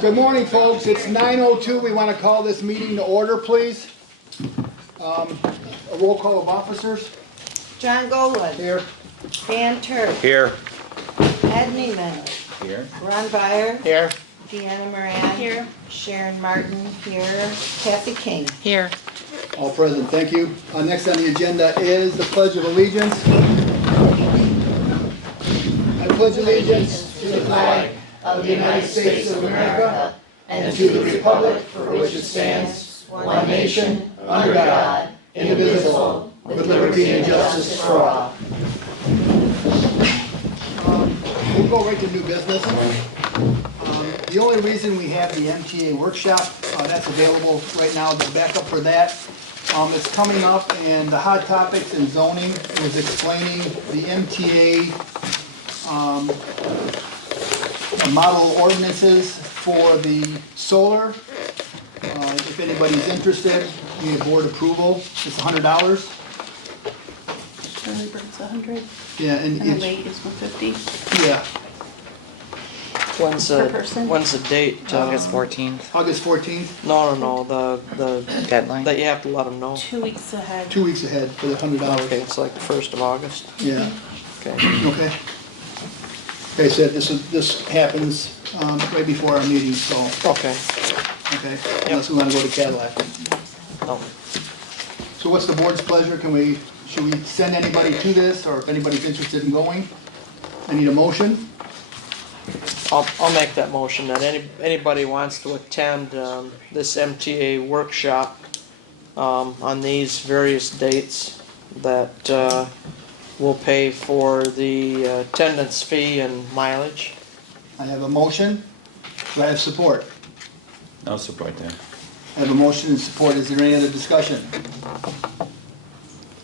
Good morning, folks. It's 9:02. We want to call this meeting to order, please. A roll call of officers. John Golan. Here. Dan Turk. Here. Ed Neiman. Here. Ron Byer. Here. Deanna Moran. Here. Sharon Martin here. Kathy King. Here. All present. Thank you. Next on the agenda is the Pledge of Allegiance. I pledge allegiance to the flag of the United States of America and to the republic for which it stands, one nation, under God, indivisible, with liberty and justice for all. We'll go right to new business. The only reason we have the MTA workshop, that's available right now, the backup for that. It's coming up, and the hot topics in zoning was explaining the MTA model ordinances for the solar. If anybody's interested, we need board approval. It's $100. Early bird's 100, Yeah, and and the it's, late is 150 yeah, When's per person. when's the date? August 14th. August 14th, No, the Deadline. that you have to let them know. 2 weeks ahead. 2 weeks ahead for the $100. Okay, it's like the 1st of August. Yeah, Okay. okay. Okay, so this happens right before our meeting, so, Okay. okay, unless we want to go to Cadillac. No. So what's the board's pleasure? Should we send anybody to this, or if anybody's interested in going? I need a motion. I'll make that motion that anybody wants to attend this MTA workshop on these various dates that will pay for the attendance fee and mileage. I have a motion. Do I have support? No support there. I have a motion and support. Is there any other discussion?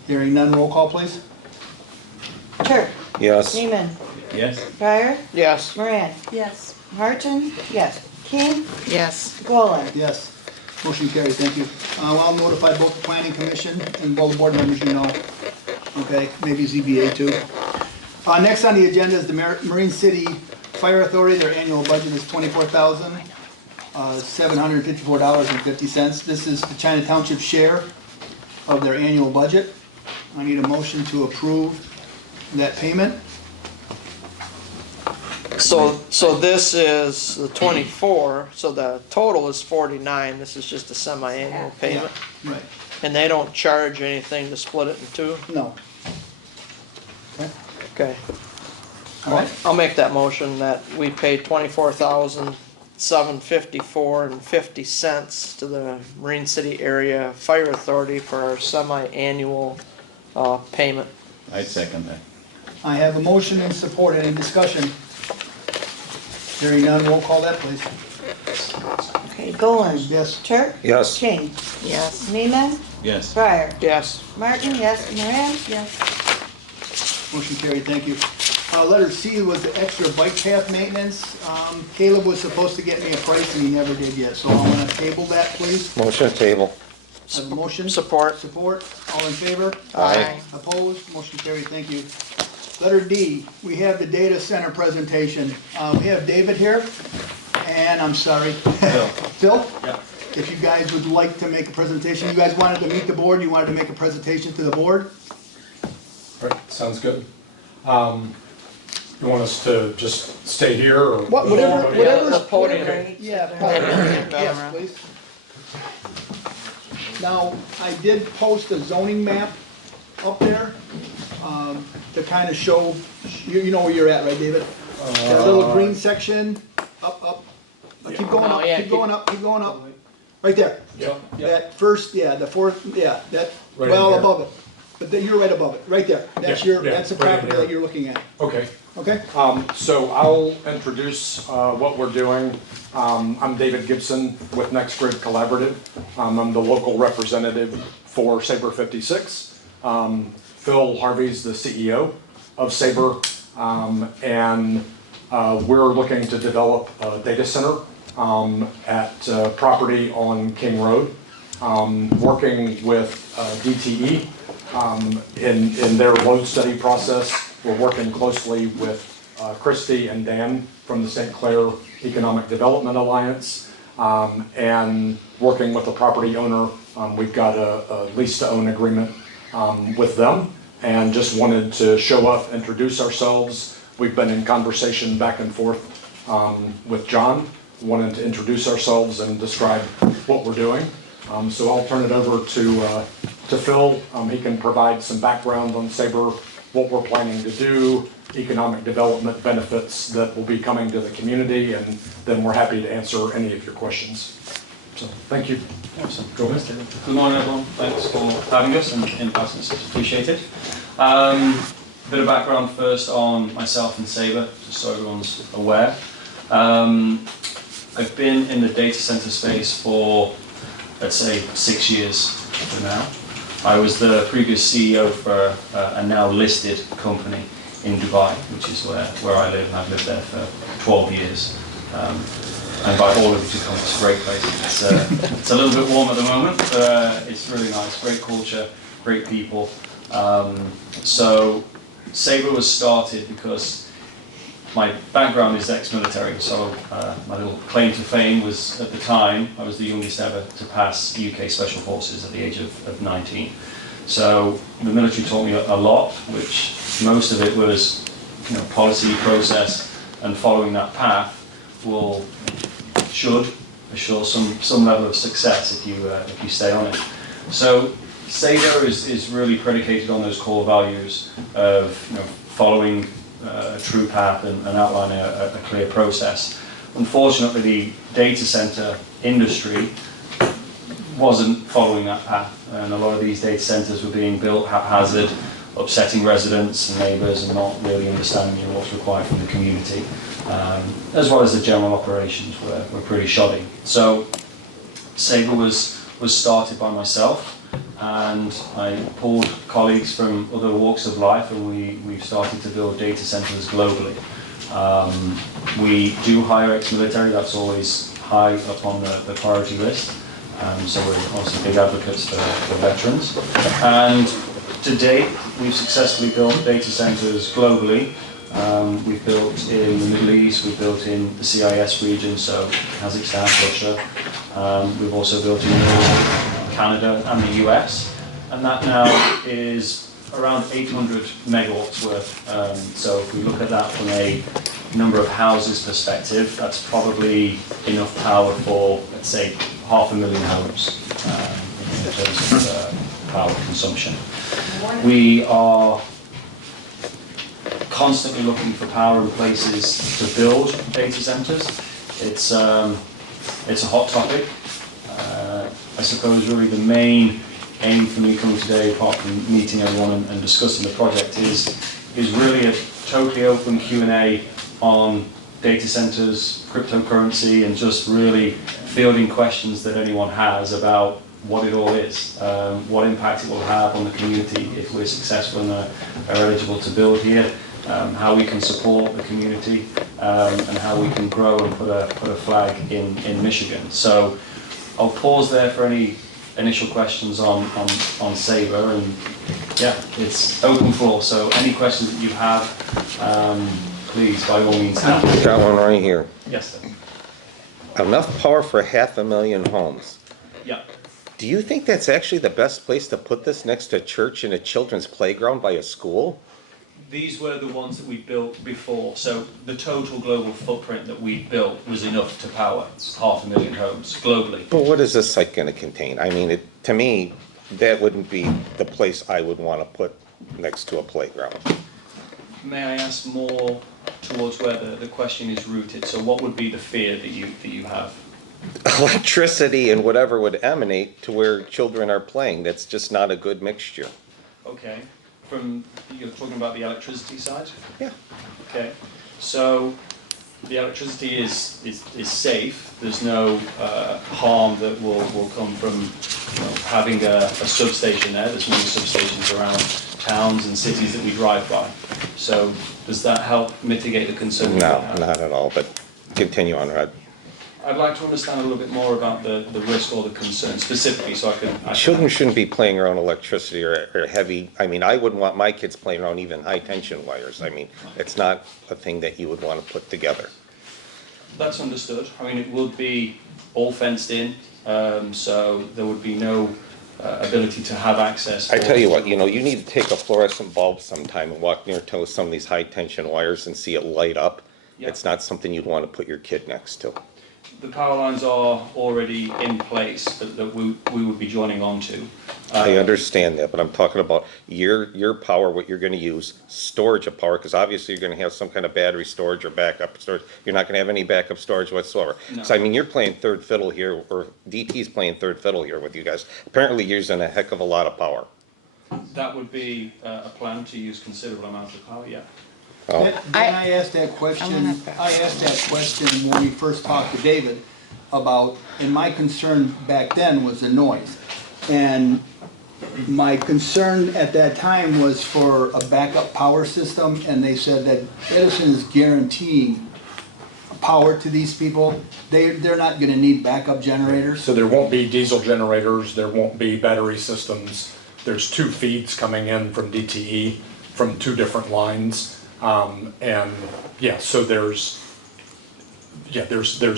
Hearing none, roll call, please. Turk. Yes. Neiman. Yes. Byer. Yes. Moran. Yes. Martin. Yes. King. Yes. Golan. Yes. Motion carried, thank you. I'll notify both the planning commission and all the board members you know. Okay, maybe ZBA too. Next on the agenda is the Marine City Fire Authority. Their annual budget is $24,754.50. This is the China Township share of their annual budget. I need a motion to approve that payment. So this is the 24, so the total is 49. This is just a semi-annual payment. Right. And they don't charge anything to split it in two? No. Okay, Okay. all right. I'll make that motion that we pay $24,754.50 to the Marine City Area Fire Authority for our semi-annual payment. I'd second that. I have a motion and support. Any discussion? Hearing none, roll call that, please. Okay, Golan. Yes. Turk. Yes. King. Yes. Neiman. Yes. Byer. Yes. Martin. Yes. Moran. Yes. Motion carried, thank you. Letter C was the extra bike path maintenance. Caleb was supposed to get me a price and he never did yet, so I want to table that, please. Motion table. I have a motion. Support. Support, all in favor? Aye. Opposed, motion carried, thank you. Letter D, we have the data center presentation. We have David here, and I'm sorry. Phil. Phil? Yeah. If you guys would like to make a presentation, you guys wanted to meet the board, you wanted to make a presentation to the board? Right, sounds good. You want us to just stay here or? Whatever, Yeah, whatever's. the podium. Yeah, yes, please. Now, I did post a zoning map up there, to kind of show, you know where you're at, right, David? That little green section, up, keep going No, up, yeah, keep going up, keep going up. Right there. Yeah, yeah, That first, yeah, the fourth, yeah, that, Right well, in here. above it. But then you're right above it, right there. That's Yeah, your, yeah, that's the right in property here. that you're looking at, okay. okay? So I'll introduce what we're doing. I'm David Gibson with Next Grid Collaborative. I'm the local representative for Sabre 56. Phil Harvey's the CEO of Sabre, and we're looking to develop a data center at property on King Road, working with DTE in their load study process. We're working closely with Christy and Dan from the St. Clair Economic Development Alliance, and working with the property owner. We've got a lease-to-own agreement with them, and just wanted to show up, introduce ourselves. We've been in conversation back and forth with John, wanting to introduce ourselves and describe what we're doing. So I'll turn it over to Phil. He can provide some background on Sabre, what we're planning to do, economic development benefits that will be coming to the community, and then we're happy to answer any of your questions. So, thank you. Awesome. Good morning, everyone. Thanks for having us and inviting us. Appreciate it. Bit of background first on myself and Sabre, just so everyone's aware. I've been in the data center space for, let's say, 6 years for now. I was the previous CEO for a now listed company in Dubai, which is where I live, and I've lived there for 12 years. I invite all of you to come. It's a great place. It's a little bit warm at the moment, but it's really nice. Great culture, great people. So Sabre was started because my background is ex-military, so my little claim to fame was, at the time, I was the youngest ever to pass UK Special Forces at the age of 19. So the military taught me a lot, which most of it was, policy, process, and following that path should assure some level of success if you stay on it. So Sabre is really predicated on those core values of following a true path and outlining a clear process. Unfortunately, the data center industry wasn't following that path, and a lot of these data centers were being built haphazard, upsetting residents and neighbours and not really understanding what's required from the community, as well as the general operations were pretty shoddy. So Sabre was started by myself, and I pulled colleagues from other walks of life, and we've started to build data centers globally. We do hire ex-military, that's always high up on the priority list. So we're obviously big advocates for veterans. And to date, we've successfully built data centers globally. We've built in the Middle East, we've built in the CIS region, so Kazakhstan, Russia. We've also built in Europe, Canada and the US, and that now is around 800 megawatts worth. So if we look at that from a number of houses perspective, that's probably enough power for, let's say, 500,000 homes in terms of power consumption. We are constantly looking for power and places to build data centers. It's a hot topic. I suppose really the main aim for me coming today, apart from meeting everyone and discussing the project, is really a totally open Q&A on data centers, cryptocurrency, and just really fielding questions that anyone has about what it all is, what impact it will have on the community if we're successful and are eligible to build here, how we can support the community, and how we can grow and put a flag in Michigan. So I'll pause there for any initial questions on Sabre, and yeah, it's open floor, so any questions that you have, please, by all means. Got one right here. Yes, sir. Enough power for 500,000 homes. Yeah. Do you think that's actually the best place to put this, next to a church and a children's playground by a school? These were the ones that we built before, so the total global footprint that we built was enough to power 500,000 homes globally. But what is this site going to contain? I mean, to me, that wouldn't be the place I would want to put next to a playground. May I ask more towards where the question is rooted? So what would be the fear that you have? Electricity and whatever would emanate to where children are playing. That's just not a good mixture. Okay. You're talking about the electricity side? Yeah. Okay. So the electricity is safe. There's no harm that will come from having a substation there. There's many substations around towns and cities that we drive by. So does that help mitigate the concern? No, not at all, but continue on, Rod. I'd like to understand a little bit more about the risk or the concern specifically, so I can... Children shouldn't be playing around electricity or heavy, I mean, I wouldn't want my kids playing around even high tension wires. I mean, it's not a thing that you would want to put together. That's understood. I mean, it would be all fenced in, so there would be no ability to have access. I tell you what, you know, you need to take a fluorescent bulb sometime and walk near to some of these high-tension wires and see it light up. Yeah. It's not something you'd want to put your kid next to. The power lines are already in place that we would be joining onto. I understand that, but I'm talking about your power, what you're gonna use, storage of power, because obviously you're gonna have some kind of battery storage or backup storage. You're not gonna have any backup storage whatsoever. No. So I mean, you're playing third fiddle here, or DT's playing third fiddle here with you guys. Apparently you're using a heck of a lot of power. That would be a plan to use considerable amounts of power, yeah. Oh. Then I asked that question, when we first talked to David about, and my concern back then was the noise. And my concern at that time was for a backup power system, and they said that Edison is guaranteeing power to these people. They're not gonna need backup generators. So there won't be diesel generators, there won't be battery systems. There's 2 feeds coming in from DTE from 2 different lines. And yeah, so there's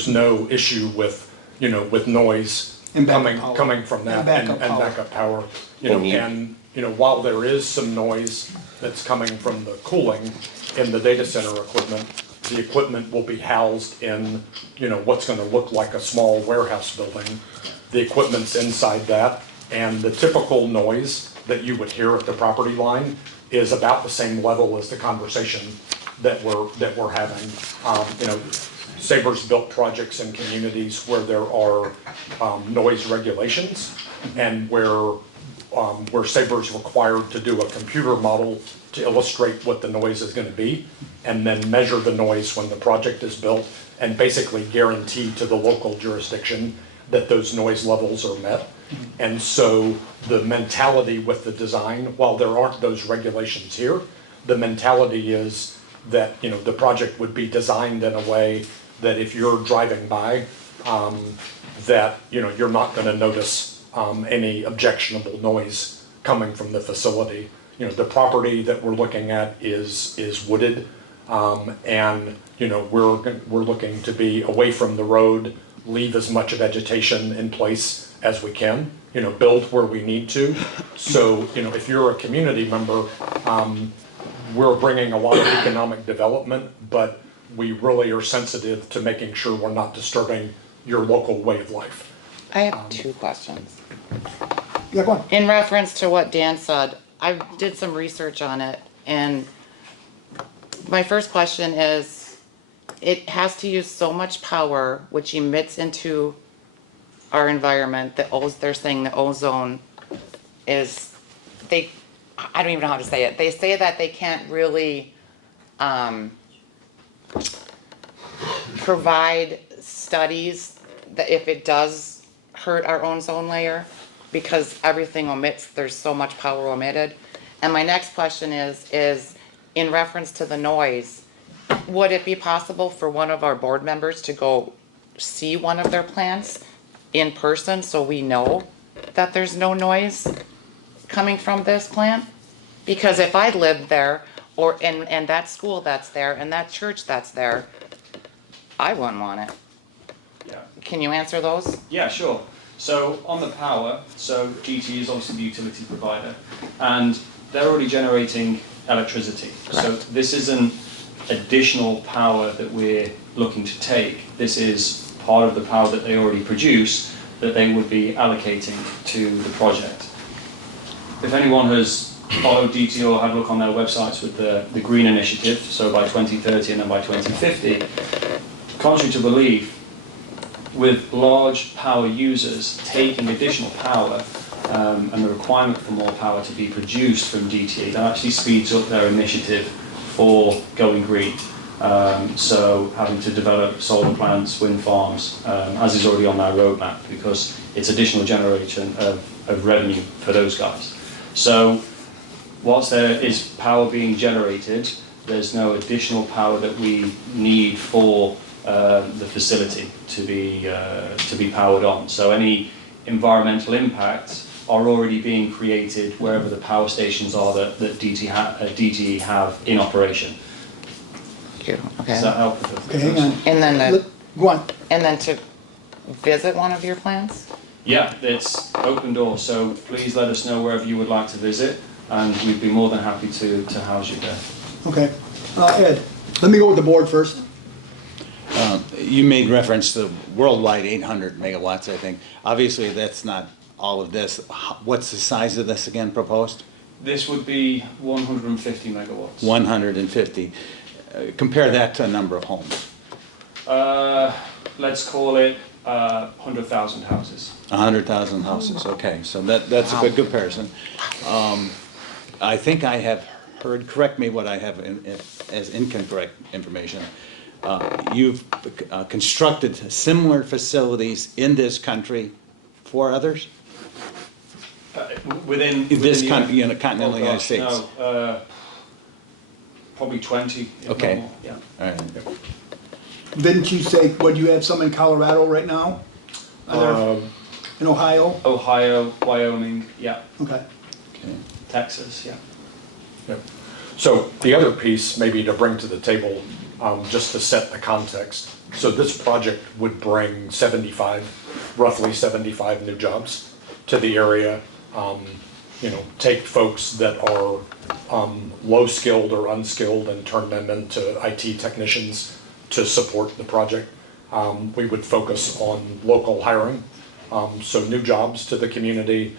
no issue with, you know, with noise And backup power. coming from that And backup and power. backup power. You know, and, you know, while there is some noise that's coming from the cooling in the data center equipment, the equipment will be housed in, you know, what's gonna look like a small warehouse building. The equipment's inside that, and the typical noise that you would hear at the property line is about the same level as the conversation that we're having. You know, Saber's built projects in communities where there are noise regulations, and where Saber's required to do a computer model to illustrate what the noise is gonna be, and then measure the noise when the project is built, and basically guarantee to the local jurisdiction that those noise levels are met. And so the mentality with the design, while there aren't those regulations here, the mentality is that, you know, the project would be designed in a way that if you're driving by, that, you know, you're not gonna notice any objectionable noise coming from the facility. You know, the property that we're looking at is wooded, and, you know, we're looking to be away from the road, leave as much vegetation in place as we can, you know, build where we need to. So, you know, if you're a community member, we're bringing a lot of economic development, but we really are sensitive to making sure we're not disturbing your local way of life. I have 2 questions. Yeah, go on. In reference to what Dan said, I did some research on it, and my first question is, it has to use so much power, which emits into our environment, that they're saying the ozone is, I don't even know how to say it. They say that they can't really provide studies that if it does hurt our ozone layer, because everything omits, there's so much power omitted. And my next question is in reference to the noise, would it be possible for one of our board members to go see one of their plants in person so we know that there's no noise coming from this plant? Because if I lived there, and that school that's there, and that church that's there, I wouldn't want it. Yeah. Can you answer those? Yeah, sure. So on the power, so DT is obviously the utility provider, and they're already generating electricity. So this isn't additional power that we're looking to take. This is part of the power that they already produce that they would be allocating to the project. If anyone has followed DT or had a look on their websites with the Green Initiative, so by 2030 and then by 2050, contrary to belief, with large power users taking additional power and the requirement for more power to be produced from DT, that actually speeds up their initiative for going green. So having to develop solar plants, wind farms, as is already on their roadmap, because it's additional generation of revenue for those guys. So whilst there is power being generated, there's no additional power that we need for the facility to be powered on. So any environmental impacts are already being created wherever the power stations are that DTE have in operation. Okay. Does that help? Okay, hang on. And then Go on. And then to visit one of your plants? Yeah, it's open door, so please let us know wherever you would like to visit, and we'd be more than happy to house you there. Okay. Ed, let me go with the board first. You made reference to worldwide 800 megawatts, I think. Obviously, that's not all of this. What's the size of this again proposed? This would be 150 megawatts. 150. Compare that to a number of homes. Let's call it 100,000 houses. 100,000 houses, okay, so that's a good comparison. I think I have heard, correct me what I have as incorrect information. You've constructed similar facilities in this country for others? Within This the country, you know, continental United States? No, probably 20. if not Okay. more, Yeah. All right. Didn't you say, what, you have some in Colorado right now? In Ohio? Ohio, Wyoming, yeah. Okay. Okay. Texas, yeah. Yep. So the other piece maybe to bring to the table, just to set the context. So this project would bring 75, roughly 75 new jobs to the area. You know, take folks that are low skilled or unskilled and turn them into IT technicians to support the project. We would focus on local hiring, so new jobs to the community.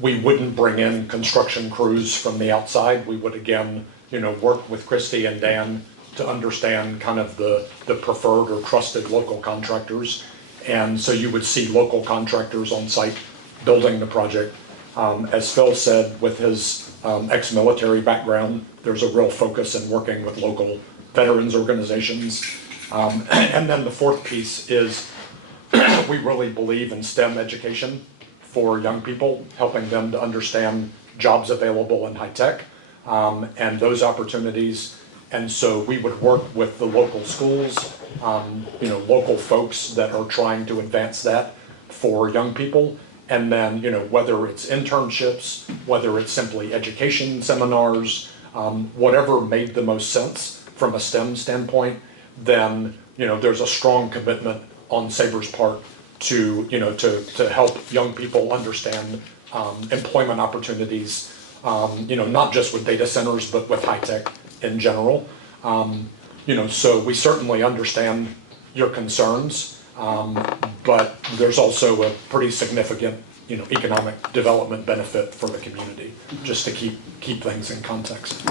We wouldn't bring in construction crews from the outside. We would again, you know, work with Christy and Dan to understand kind of the preferred or trusted local contractors. And so you would see local contractors on site building the project. As Phil said, with his ex-military background, there's a real focus in working with local veterans organizations. And then the fourth piece is we really believe in STEM education for young people, helping them to understand jobs available in high tech and those opportunities. And so we would work with the local schools, you know, local folks that are trying to advance that for young people. And then, you know, whether it's internships, whether it's simply education seminars, whatever made the most sense from a STEM standpoint, then, you know, there's a strong commitment on Saber's part to, you know, to help young people understand employment opportunities, you know, not just with data centers, but with high tech in general. You know, so we certainly understand your concerns, but there's also a pretty significant, you know, economic development benefit for the community, just to keep things in context.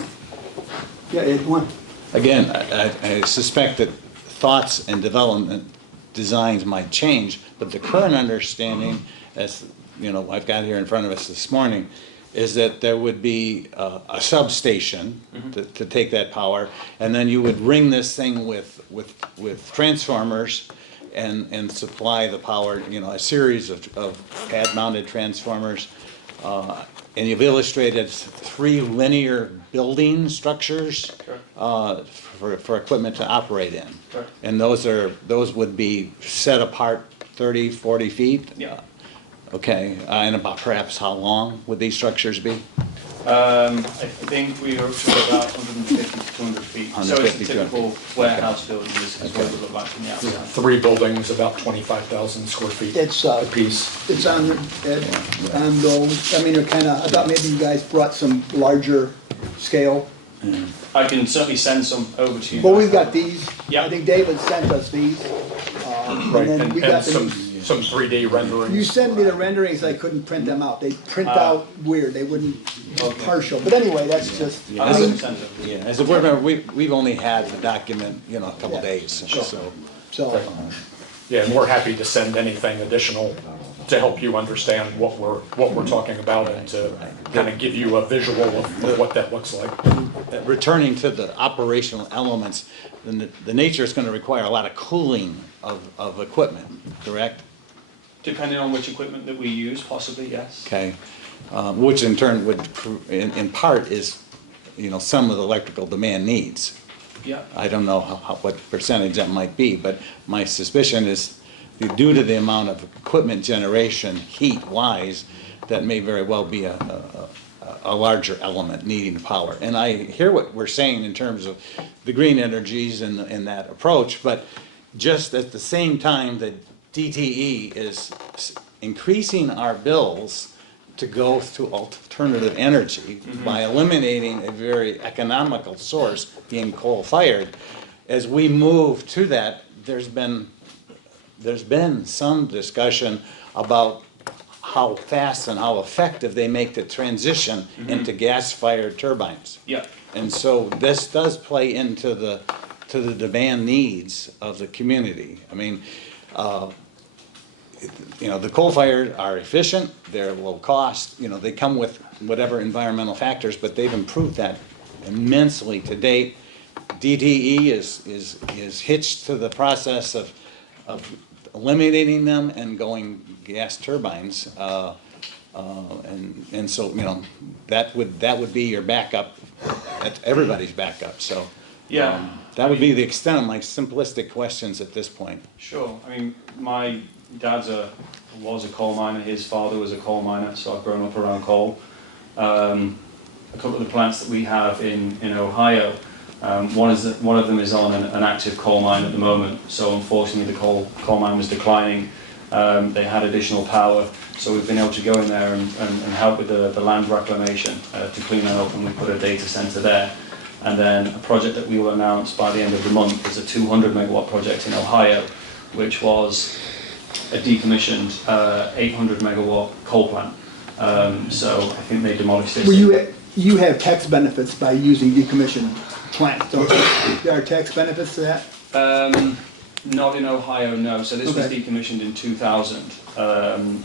Yeah, Ed, go on. Again, I suspect that thoughts and development designs might change, but the current understanding, as you know, I've got here in front of us this morning, is that there would be a substation to take that power, and then you would ring this thing with transformers and supply the power, you know, a series of pad-mounted transformers. And you've illustrated 3 linear building structures for equipment to operate in. Correct. And those would be set apart 30, 40 feet? Yeah. Okay, and about perhaps how long would these structures be? I think we are up to about 150 to 200 feet. So it's 150 a to typical warehouse building, is what it would look like from the outside. 3 buildings, about 25,000 square feet It's, a piece. It's on, Ed, on those, I mean, they're kinda, I thought maybe you guys brought some larger scale. I can certainly send some over to you. Well, we've got these. Yeah. I think David sent us these. Right, And then we got and the, some 3D renderings. you sent me the renderings, I couldn't print them out. They print out weird, they wouldn't, partial. But anyway, that's just, I'll I send mean, some over. Yeah, as a board member, we've only had the document, you know, a couple Yeah. days, so. so, Yeah, and we're happy to send anything additional to help you understand what we're talking about and to kind of give you a visual of what that looks like. Returning to the operational elements, then the nature is gonna require a lot of cooling of equipment, correct? Depending on which equipment that we use, possibly, yes. Okay, which in turn would, in part is, you know, some of the electrical demand needs. Yeah. I don't know what percentage that might be, but my suspicion is due to the amount of equipment generation, heat-wise, that may very well be a larger element needing power. And I hear what we're saying in terms of the green energies and that approach, but just at the same time that DTE is increasing our bills to go to alternative energy by eliminating a very economical source, being coal-fired. As we move to that, there's been some discussion about how fast and how effective they make the transition into gas-fired turbines. Yeah. And so this does play into the demand needs of the community. I mean, the coal-fired are efficient, they're low cost, they come with whatever environmental factors, but they've improved that immensely to date. DTE is hitched to the process of eliminating them and going gas turbines. And so, that would be your backup, that's everybody's backup, so. Yeah. That would be the extent of my simplistic questions at this point. Sure. I mean, my dad's was a coal miner. His father was a coal miner, so I've grown up around coal. A couple of the plants that we have in Ohio, one of them is on an active coal mine at the moment. So unfortunately, the coal mine was declining. They had additional power, so we've been able to go in there and help with the land reclamation to clean that up, and we put a data center there. And then a project that we will announce by the end of the month is a 200 megawatt project in Ohio, which was a decommissioned 800 megawatt coal plant. So I think they demolished this. Well, you have tax benefits by using decommissioned plants, don't you? There are tax benefits to that? Not in Ohio, no. So this was Okay. decommissioned in 2000,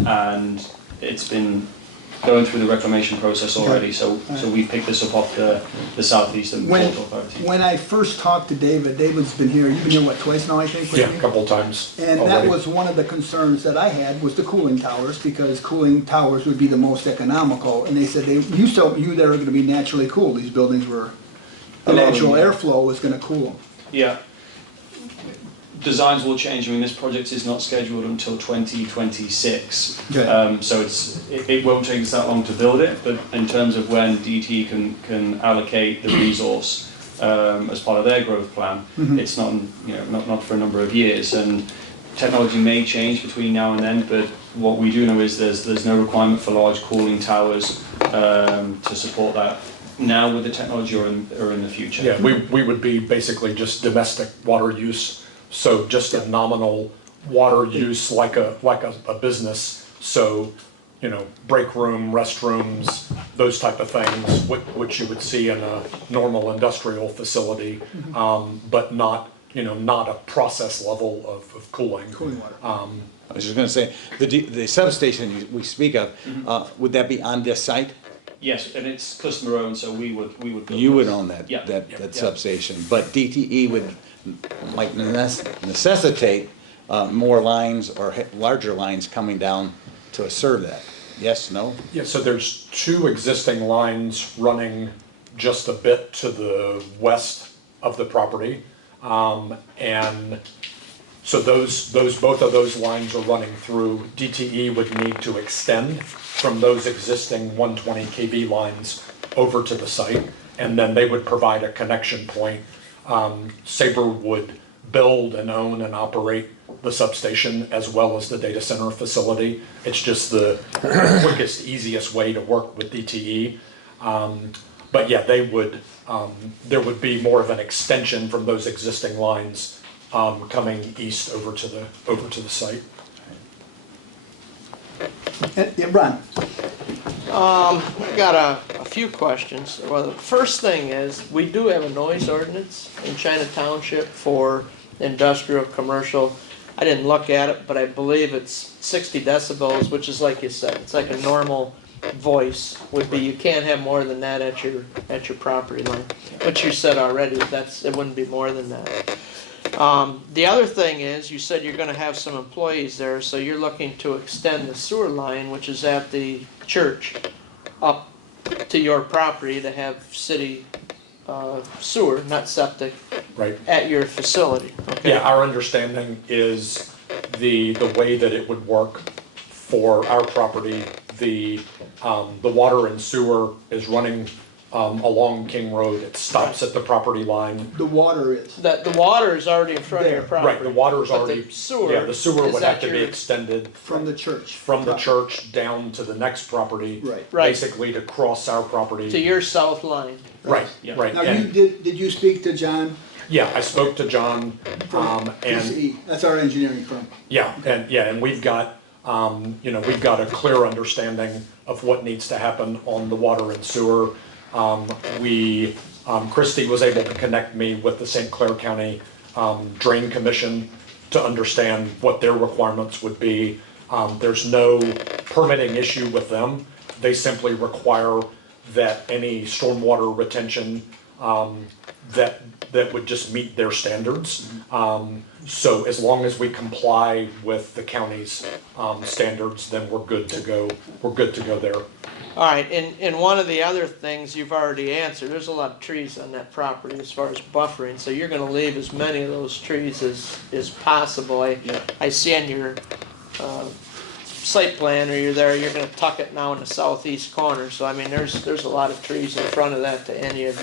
and it's been going through the reclamation process already. So we picked this up off the southeastern Port Authority. When I first talked to David, David's been here, you've been here, what, twice now, I think? with Yeah, me? a couple times And that already. was one of the concerns that I had, was the cooling towers, because cooling towers would be the most economical. And they said, you that are gonna be naturally cool, these buildings were, the natural airflow was gonna cool. Yeah. Designs will change. I mean, this project is not scheduled until 2026. Okay. So it won't take us that long to build it, but in terms of when DT can allocate the resource as part of their growth plan, it's not for a number of years. And technology may change between now and then, but what we do know is there's no requirement for large cooling towers to support that now with the technology or in the future. Yeah, we would be basically just domestic water use, so just a nominal water use like a business. So, break room, restrooms, those type of things, which you would see in a normal industrial facility, but not a process level of cooling. Cooling water. I was just gonna say, the substation we speak of, would that be on this site? Yes, and it's customer owned, so we would build You would this. own that, Yeah. that substation, but DTE might necessitate more lines or larger lines coming down to serve that. Yes, no? Yeah, so there's two existing lines running just a bit to the west of the property. And so both of those lines are running through. DTE would need to extend from those existing 120 kV lines over to the site, and then they would provide a connection point. Sabre would build and own and operate the substation as well as the data center facility. It's just the quickest, easiest way to work with DTE. But yeah, there would be more of an extension from those existing lines coming east over to the site. Yeah, Ron? I got a few questions. Well, the first thing is, we do have a noise ordinance in China Township for industrial, commercial. I didn't look at it, but I believe it's 60 decibels, which is like you said, it's like a normal voice would be. You can't have more than that at your property line. Which you said already, it wouldn't be more than that. The other thing is, you said you're gonna have some employees there, so you're looking to extend the sewer line, which is at the church, up to your property to have city sewer, not septic, Right. at your facility, okay? Yeah, our understanding is the way that it would work for our property, the water and sewer is running along King Road. It stops at the property line. The water is. That, the water is already in front of your There. property. Right, the water's But already, the sewer yeah, the sewer is would have at to be your- extended From the church. from the property. church down to the next property. Right. Right. Basically to cross our property. To your south line. Right, Yeah. right. Now, And, did you speak to John yeah, I spoke to John, and, PCE? That's our engineering firm. and we've got, we've got a clear understanding of what needs to happen on the water and sewer. Christie was able to connect me with the St. Clair County Drain Commission to understand what their requirements would be. There's no permitting issue with them. They simply require that any stormwater retention that would just meet their standards. So as long as we comply with the county's standards, then we're good to go. We're good to go there. All right, and one of the other things you've already answered, there's a lot of trees on that property as far as buffering, so you're gonna leave as many of those trees as possible. I see on your, site plan, or you're there, you're gonna tuck it now in the southeast corner, so I mean, there's a lot of trees in front of that to any of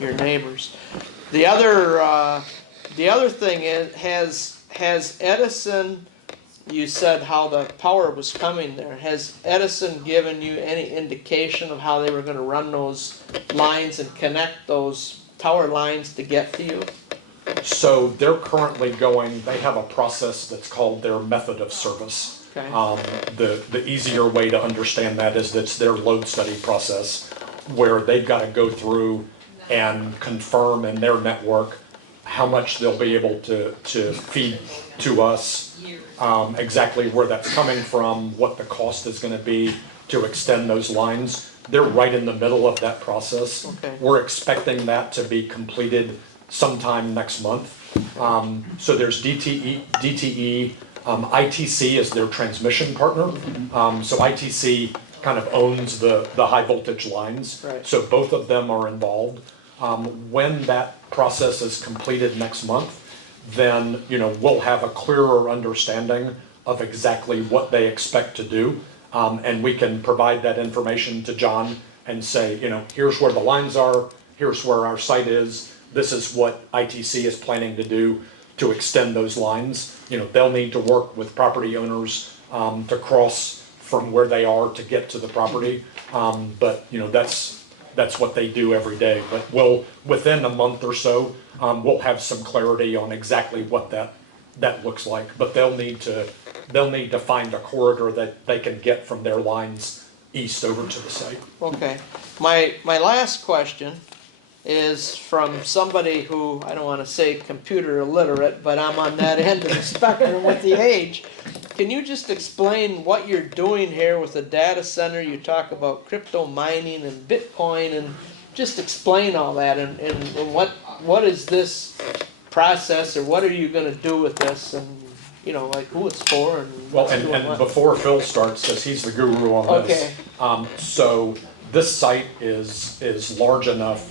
your neighbors. The other thing is, has Edison, you said how the power was coming there, has Edison given you any indication of how they were gonna run those lines and connect those tower lines to get to you? So they're currently they have a process that's called their method of service. Okay. The easier way to understand that is that's their load study process, where they've got to go through and confirm in their network how much they'll be able to feed to us, exactly where that's coming from, what the cost is going to be to extend those lines. They're right in the middle of that process. Okay. We're expecting that to be completed sometime next month. So there's DTE, ITC is their transmission partner. So ITC kind of owns the high voltage lines. Right. So both of them are involved. When that process is completed next month, then, we'll have a clearer understanding of exactly what they expect to do. And we can provide that information to John and say, here's where the lines are, here's where our site is, this is what ITC is planning to do to extend those lines. They'll need to work with property owners to cross from where they are to get to the property. But that's what they do every day. But within a month or so, we'll have some clarity on exactly what that looks like. But they'll need to find a corridor that they can get from their lines east over to the site. Okay, my last question is from somebody who, I don't wanna say computer illiterate, but I'm on that end of the spectrum with the age. Can you just explain what you're doing here with the data center? You talk about crypto mining and Bitcoin, and just explain all that, and what is this process, or what are you gonna do with this, and, like who it's for, and Well, what's doing and what? before Phil starts, because he's the guru on this. Okay. So this site is large enough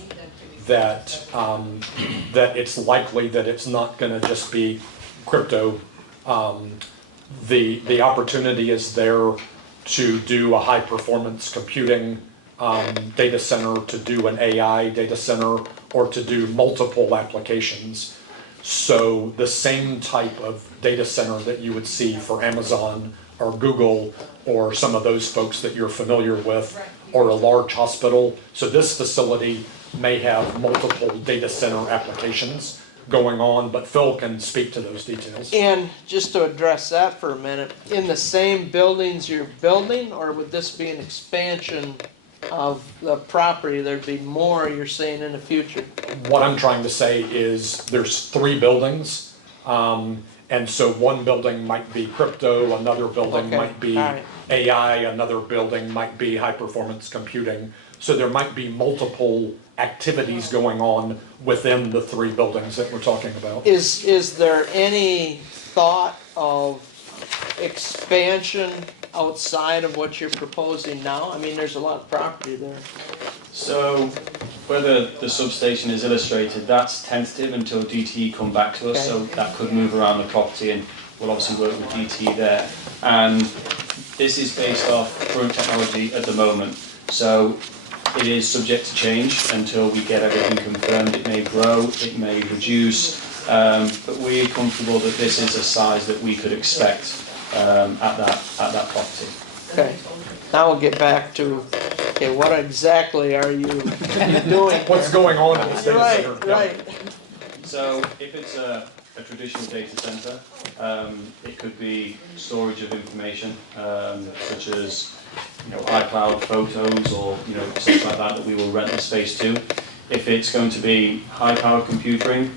that, that it's likely that it's not gonna just be crypto. The opportunity is there to do a high performance computing data center, to do an AI data center, or to do multiple applications. So the same type of data center that you would see for Amazon or Google or some of those folks that you're familiar with, or a large hospital. So this facility may have multiple data center applications going on, but Phil can speak to those details. And just to address that for a minute, in the same buildings you're building, or would this be an expansion of the property? There'd be more, you're saying, in the future? What I'm trying to say is there's 3 buildings, and so one building might be crypto, another building Okay, might be all right. AI, another building might be high performance computing. So there might be multiple activities going on within the 3 buildings that we're talking about. Is there any thought of expansion outside of what you're proposing now? I mean, there's a lot of property there. So where the substation is illustrated, that's tentative until DTE come back to us, Okay. so that could move around the property, and we'll obviously work with DTE there. And this is based off current technology at the moment. So It is subject to change until we get everything confirmed. It may grow, it may reduce, but we're comfortable that this is a size that we could expect at that property. Okay, now we'll get back to, okay, what exactly are you doing? What's going on in this data center? Right, right. So if it's a traditional data center, it could be storage of information, such as iCloud photos or stuff like that we will rent the space to. If it's going to be high-powered computing,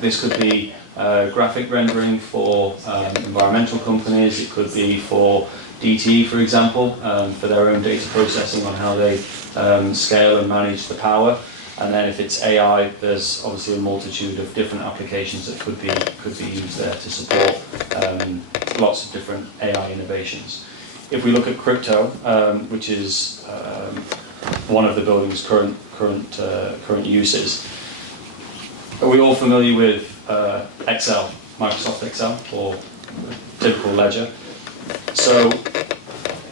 this could be graphic rendering for environmental companies. It could be for DTE, for example, for their own data processing on how they scale and manage the power. And then if it's AI, there's obviously a multitude of different applications that could be used there to support lots of different AI innovations. If we look at crypto, which is one of the building's current uses, are we all familiar with Excel, Microsoft Excel, or typical ledger? So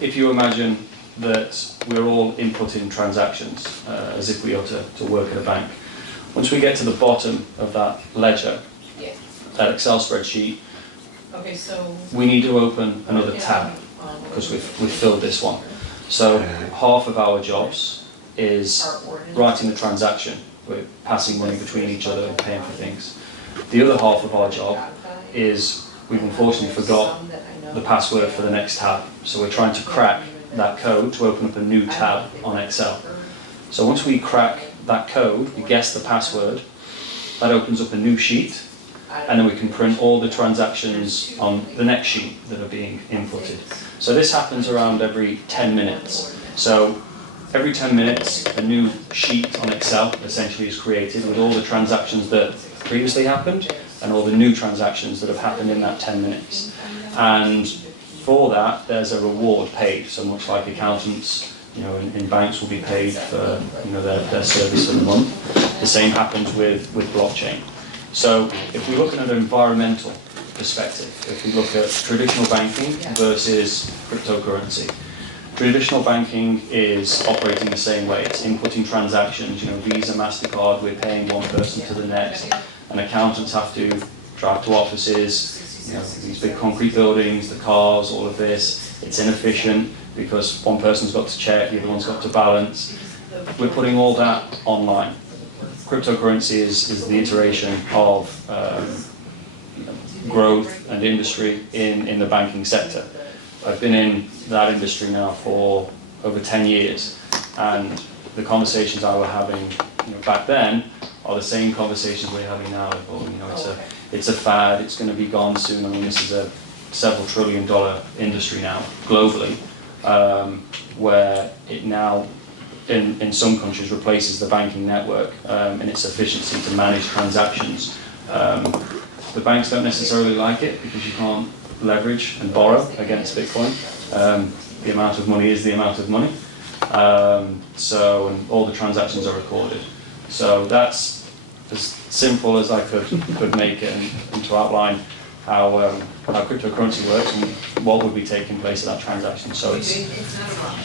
if you imagine that we're all inputting transactions as if we are to work at a bank. Once we get to the bottom of that ledger, that Excel spreadsheet, we need to open another tab because we've filled this one. So half of our jobs is writing the transaction. We're passing money between each other and paying for things. The other half of our job is we've unfortunately forgot the password for the next tab. So we're trying to crack that code to open up a new tab on Excel. So once we crack that code, we guess the password, that opens up a new sheet, and then we can print all the transactions on the next sheet that are being inputted. So this happens around every 10 minutes. So every 10 minutes, a new sheet on Excel essentially is created with all the transactions that previously happened and all the new transactions that have happened in that 10 minutes. And for that, there's a reward paid, so much like accountants, in banks will be paid for their service for the month. The same happens with blockchain. So if we look at an environmental perspective, if we look at traditional banking versus cryptocurrency, traditional banking is operating the same way. It's inputting transactions, Visa, MasterCard, we're paying one person to the next, and accountants have to drive to offices, these big concrete buildings, the cars, all of this. It's inefficient because one person's got to check, the other one's got to balance. We're putting all that online. Cryptocurrency is the iteration of growth and industry in the banking sector. I've been in that industry now for over 10 years, and the conversations I were having back then are the same conversations we're having now. It's a fad, it's going to be gone soon. I mean, this is a several trillion-dollar industry now, globally, where it now, in some countries, replaces the banking network in its efficiency to manage transactions. The banks don't necessarily like it because you can't leverage and borrow against Bitcoin. The amount of money is the amount of money. And all the transactions are recorded. So that's as simple as I could make it, and to outline how cryptocurrency works and what would be taking place at that transaction. So it's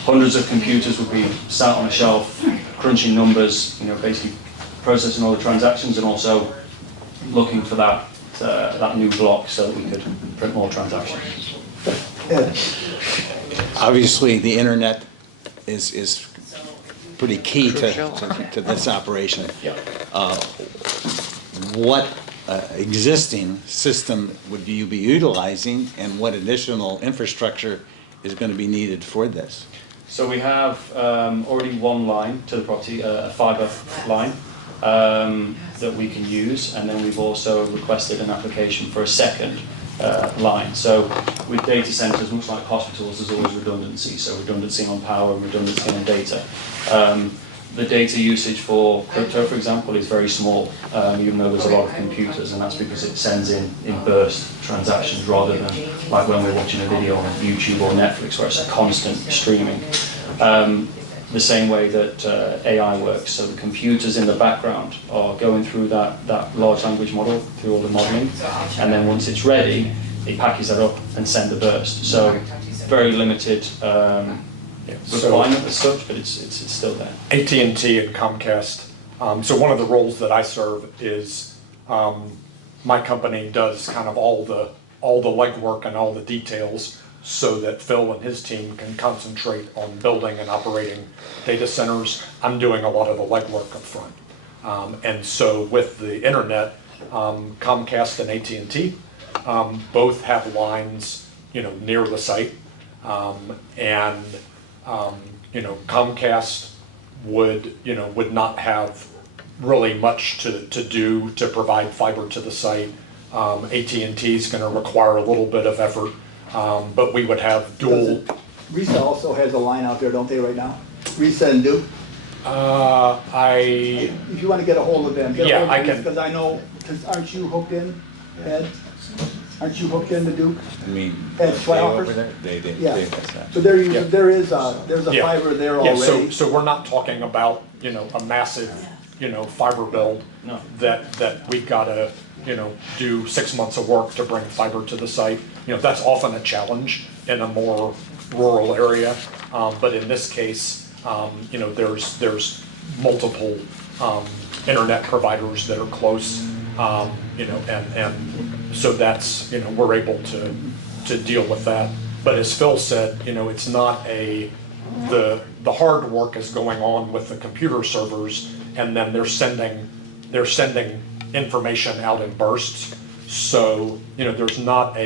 hundreds of computers would be sat on a shelf, crunching numbers, basically processing all the transactions, and also looking for that new block so that we could print more transactions. Obviously, the internet is pretty key to this operation. Yeah. What existing system would you be utilizing, and what additional infrastructure is going to be needed for this? So we have already one line to the property, a fibre line that we can use, and then we've also requested an application for a second line. So with data centres, much like hospitals, there's always redundancy. So redundancy on power and redundancy on data. The data usage for crypto, for example, is very small, even though there's a lot of computers, and that's because it sends in burst transactions rather than like when we're watching a video on YouTube or Netflix where it's a constant streaming. The same way that AI works. So the computers in the background are going through that large language model, through all the modeling, and then once it's ready, it packages that up and sends the burst. So very limited So requirement as such, but it's still there. AT&T and Comcast. So one of the roles that I serve is, my company does kind of all the legwork and all the details so that Phil and his team can concentrate on building and operating data centers. I'm doing a lot of the legwork up front. And so with the internet, Comcast and AT&T, both have lines, near the site. Comcast would not have really much to do to provide fiber to the site. AT&T is gonna require a little bit of effort, but we would have dual. Risa also has a line out there, don't they, right now? Risa and Duke? If you want to get a hold of them, Yeah, I can. Because I know, because aren't you hooked in, Ed? Aren't you hooked into Duke? I mean, At they over Schweihofer's? there, they Yeah. that's that. So there Yeah. there's a Yeah. fiber there Yeah, already. so we're not talking about, a massive, fiber build. No. That we've gotta, do 6 months of work to bring fiber to the site. That's often a challenge in a more rural area. But in this case, there's multiple, internet providers that are close. And so that's, we're able to deal with that. But as Phil said, it's not the hard work is going on with the computer servers, and then they're sending information out in bursts. So, there's not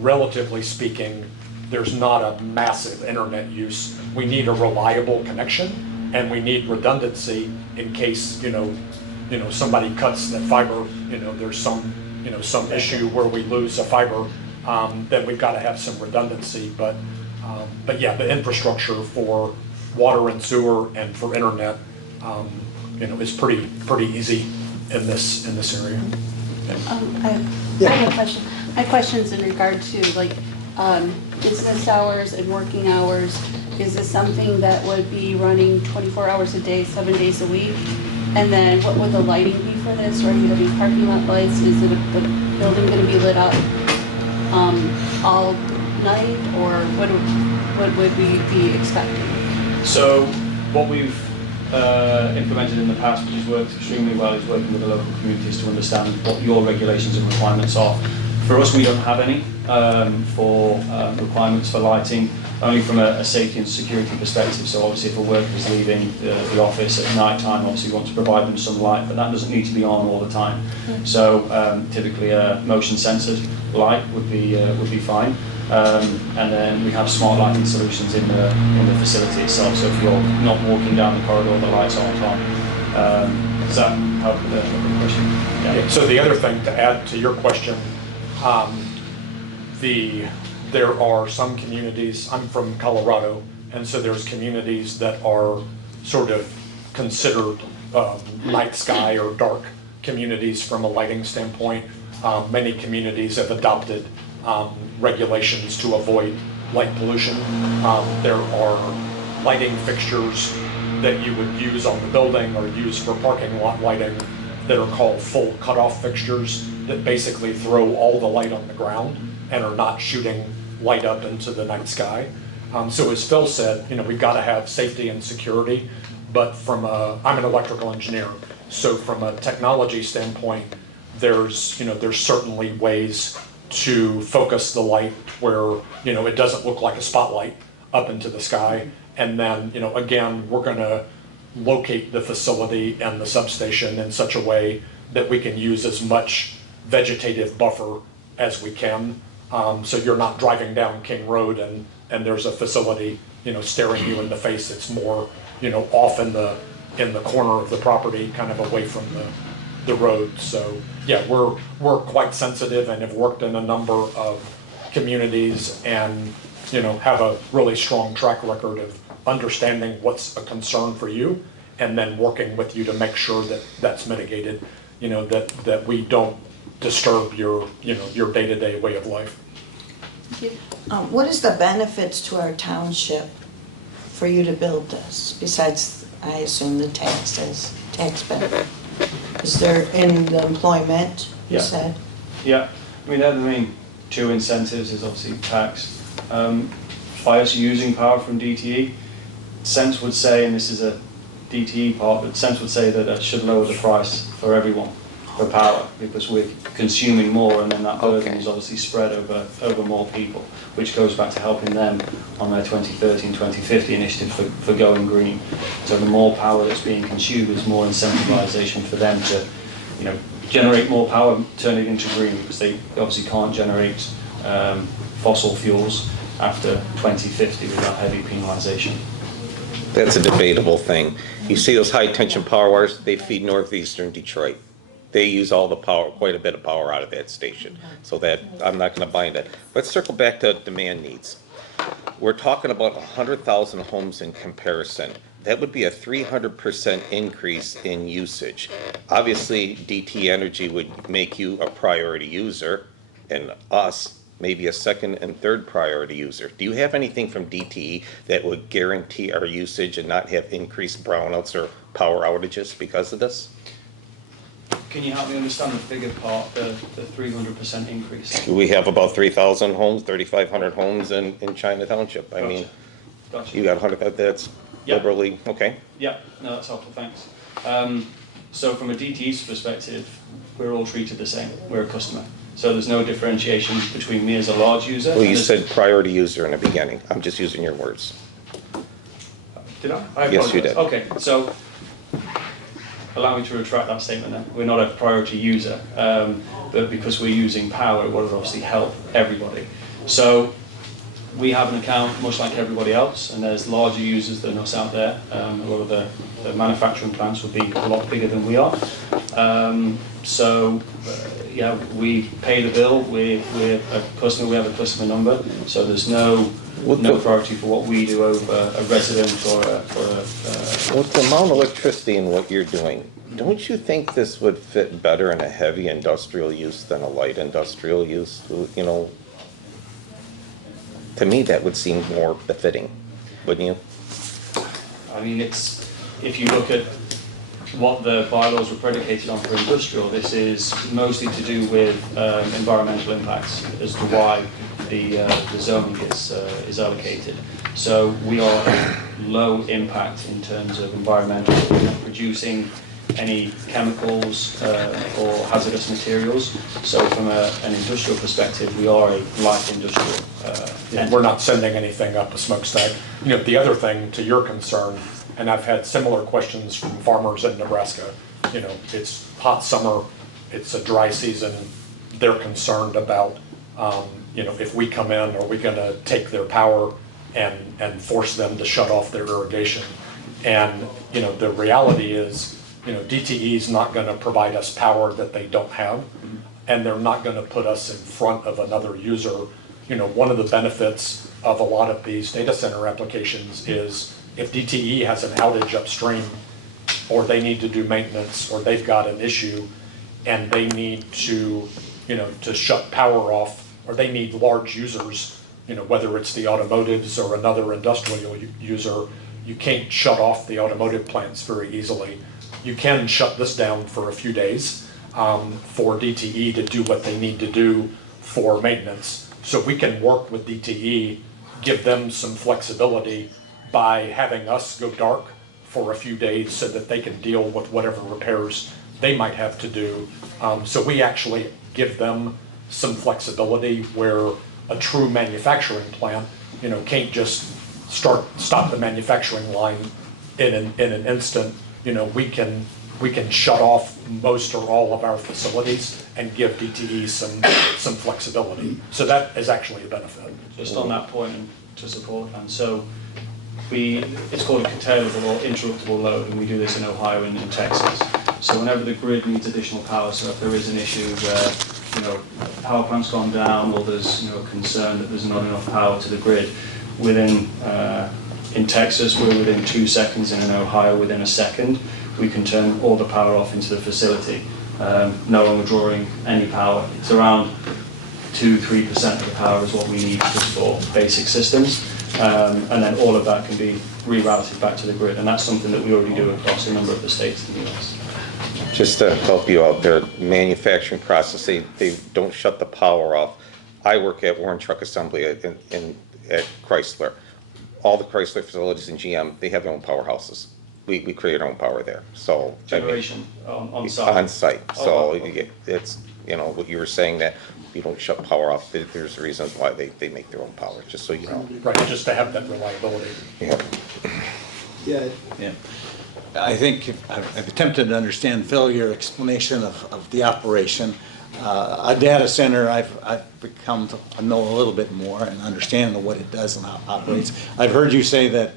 relatively speaking, there's not a massive internet use. We need a reliable connection, and we need redundancy in case, somebody cuts that fiber, there's some issue where we lose a fiber, then we've got to have some redundancy. But yeah, the infrastructure for water and sewer and for internet, is pretty easy in this area. I have a question. My question's in regard to business hours and working hours. Is this something that would be running 24 hours a day, 7 days a week? And then what would the lighting be for this? Are you gonna be parking lot lights? Is the building gonna be lit up all night, or what would we be expecting? So what we've implemented in the past, which has worked extremely well, is working with the local communities to understand what your regulations and requirements are. For us, we don't have any for requirements for lighting, only from a safety and security perspective. So obviously if a worker is leaving the office at night time, obviously we want to provide them some light, but that doesn't need to be on all the time. So typically a motion censored light would be fine. And then we have smart lighting solutions in the facility itself. So if you're not walking down the corridor, the lights aren't on. Does that help with the question? Yeah, so the other thing to add to your question, there are some communities, I'm from Colorado, and so there's communities that are sort of considered night sky or dark communities from a lighting standpoint. Many communities have adopted regulations to avoid light pollution. There are lighting fixtures that you would use on the building or use for parking lot lighting that are called full cutoff fixtures that basically throw all the light on the ground and are not shooting light up into the night sky. So as Phil said, we've got to have safety and security, but I'm an electrical engineer, so from a technology standpoint, there's certainly ways to focus the light where, it doesn't look like a spotlight up into the sky. And then, again, we're gonna locate the facility and the substation in such a way that we can use as much vegetative buffer as we can. So you're not driving down King Road and there's a facility, staring you in the face. It's more, off in the corner of the property, kind of away from the road. So yeah, we're quite sensitive and have worked in a number of communities and, have a really strong track record of understanding what's a concern for you and then working with you to make sure that that's mitigated, that we don't disturb your day-to-day way of life. What is the benefits to our township for you to build this, besides, I assume, the tax benefit? Is there in the employment, you Yeah. said? Yeah, I mean, they're the main two incentives, is obviously tax. by us using power from DTE, sense would say, and this is a DTE part, but sense would say that that should lower the price for everyone for power, because we're consuming more, and then that burden is obviously spread over more people, which goes back to helping them on their 2030 and 2050 initiative for going green. So the more power that's being consumed is more incentivization for them to, you know, generate more power, turn it into green, because they obviously can't generate fossil fuels after 2050 without heavy penalization. That's a debatable thing. You see those high-tension power wires, they feed northeastern Detroit. They use all the power, quite a bit of power out of that station. So that, I'm not gonna buy that. Let's circle back to demand needs. We're talking about 100,000 homes in comparison. That would be a 300% increase in usage. Obviously, DTE Energy would make you a priority user, and us maybe a second and third priority user. Do you have anything from DTE that would guarantee our usage and not have increased brownouts or power outages because of this? Can you help me understand the bigger part, the 300% increase? We have about 3,000 homes, 3,500 homes in China Township. I mean, Gotcha. you got 100, that's Yeah. liberally, okay. Yeah, no, that's helpful, thanks. So from a DTE's perspective, we're all treated the same. We're a customer. So there's no differentiation between me as a large user. Well, you said priority user in the beginning. I'm just using your words. Did I? Yes, you apologize. did. Okay, so allow me to retract that statement then. We're not a priority user, but because we're using power, it would obviously help everybody. So we have an account much like everybody else, and there's larger users than us out there. A lot of the manufacturing plants would be a lot bigger than we are. Yeah, we pay the bill, we're a customer, we have a customer number, so there's no priority for what we do over a resident or With the amount of electricity and what you're doing, don't you think this would fit better in a heavy industrial use than a light industrial use? You know, to me, that would seem more befitting, wouldn't you? I mean, if you look at what the bylaws were predicated on for industrial, this is mostly to do with environmental impacts as to why the zoning is allocated. So we are low impact in terms of environmental, we're not producing any chemicals or hazardous materials. So from an industrial perspective, we are a light industrial. And we're not sending anything up a smokestack. You know, the other thing to your concern, and I've had similar questions from farmers in Nebraska, you know, it's hot summer, it's a dry season, they're concerned about, you know, if we come in, are we gonna take their power and force them to shut off their irrigation? And, you know, the reality is, you know, DTE is not gonna provide us power that they don't have, and they're not gonna put us in front of another user. You know, one of the benefits of a lot of these data center applications is if DTE has an outage upstream, or they need to do maintenance, or they've got an issue, and they need to, you know, to shut power off, or they need large users, you know, whether it's the automotives or another industrial user, you can't shut off the automotive plants very easily. You can shut this down for a few days for DTE to do what they need to do for maintenance. So we can work with DTE, give them some flexibility by having us go dark for a few days so that they can deal with whatever repairs they might have to do. So we actually give them some flexibility where a true manufacturing plant, you know, can't just stop the manufacturing line in an instant. You know, we can shut off most or all of our facilities and give DTE some flexibility. So that is actually a benefit. Just on that point and to support them. So it's called a curtailable or interruptible load, and we do this in Ohio and in Texas. So whenever the grid needs additional power, so if there is an issue where, you know, power plant's gone down, or there's, you know, concern that there's not enough power to the grid, in Texas, we're within 2 seconds, and in Ohio, within a second, we can turn all the power off into the facility, no longer drawing any power. It's around 2-3% of the power is what we need just for basic systems, and then all of that can be rerouted back to the grid, and that's something that we already do across a number of the states in the US. Just to help you out, their manufacturing process, they don't shut the power off. I work at Warren Truck Assembly, and at Chrysler. All the Chrysler facilities in GM, they have their own powerhouses. We create our own power there, so. I mean, Generation on site. On site, Oh, so okay. it's, you know, what you were saying that you don't shut power off, there's reasons why they make their own power, just so you know. Right, just to have that reliability. Yeah. Yeah, Yeah. I think I've attempted to understand, Phil, your explanation of the operation. A data center, I've become to know a little bit more and understand what it does and how it operates. I've heard you say that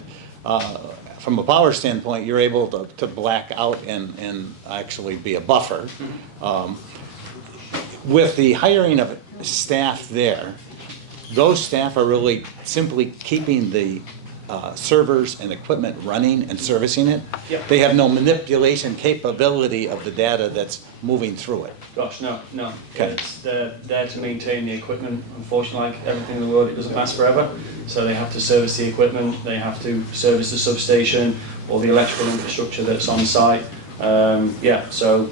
from a power standpoint, you're able to black out and actually be a buffer. With the hiring of staff there, those staff are really simply keeping the servers and equipment running and servicing it. Yep. They have no manipulation capability of the data that's moving through it. Gosh, no. Okay. They're there to maintain the equipment. Unfortunately, like everything in the world, it doesn't last forever. So they have to service the equipment, they have to service the substation, or the electrical infrastructure that's on site. So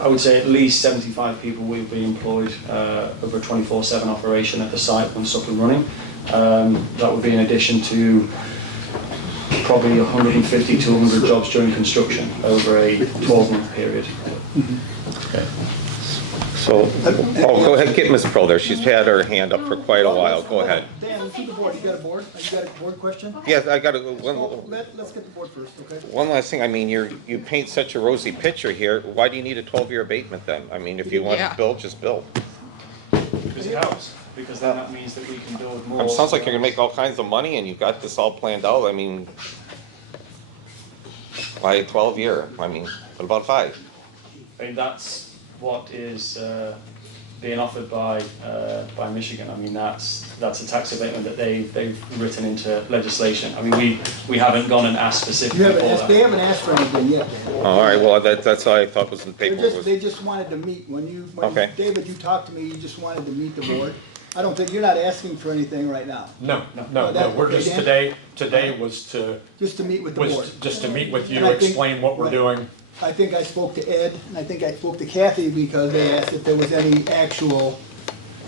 I would say at least 75 people will be employed over a 24/7 operation at the site once up and running. That would be in addition to probably 150 to 200 jobs during construction over a 12-month period. So, go ahead, get Ms. Pearl there, she's had her hand up for quite a while, go ahead. Dan, to the board, you got a board? You got a board question? Yes, I got Let's get the board first, okay? one last thing, I mean, you paint such a rosy picture here, why do you need a 12-year abatement then? I mean, if you want to build, just build. Because it helps, because then that means that we can build more. It sounds like you're gonna make all kinds of money and you've got this all planned out, I mean, why 12-year? I mean, what about 5? I mean, that's what is being offered by Michigan. I mean, that's a tax abatement that they've written into legislation. I mean, we haven't gone and asked specifically for that. They haven't asked for anything yet. All right, well, that's all I thought was in the paperwork. They just wanted to meet, when Okay. David, you talked to me, you just wanted to meet the board. I don't think, you're not asking for anything right now, No, we're Okay, just, Dan? today was to, just to meet with the board. just to meet with And you, I think- explain what we're right. doing. I think I spoke to Ed, and I think I spoke to Kathy because they asked if there was any actual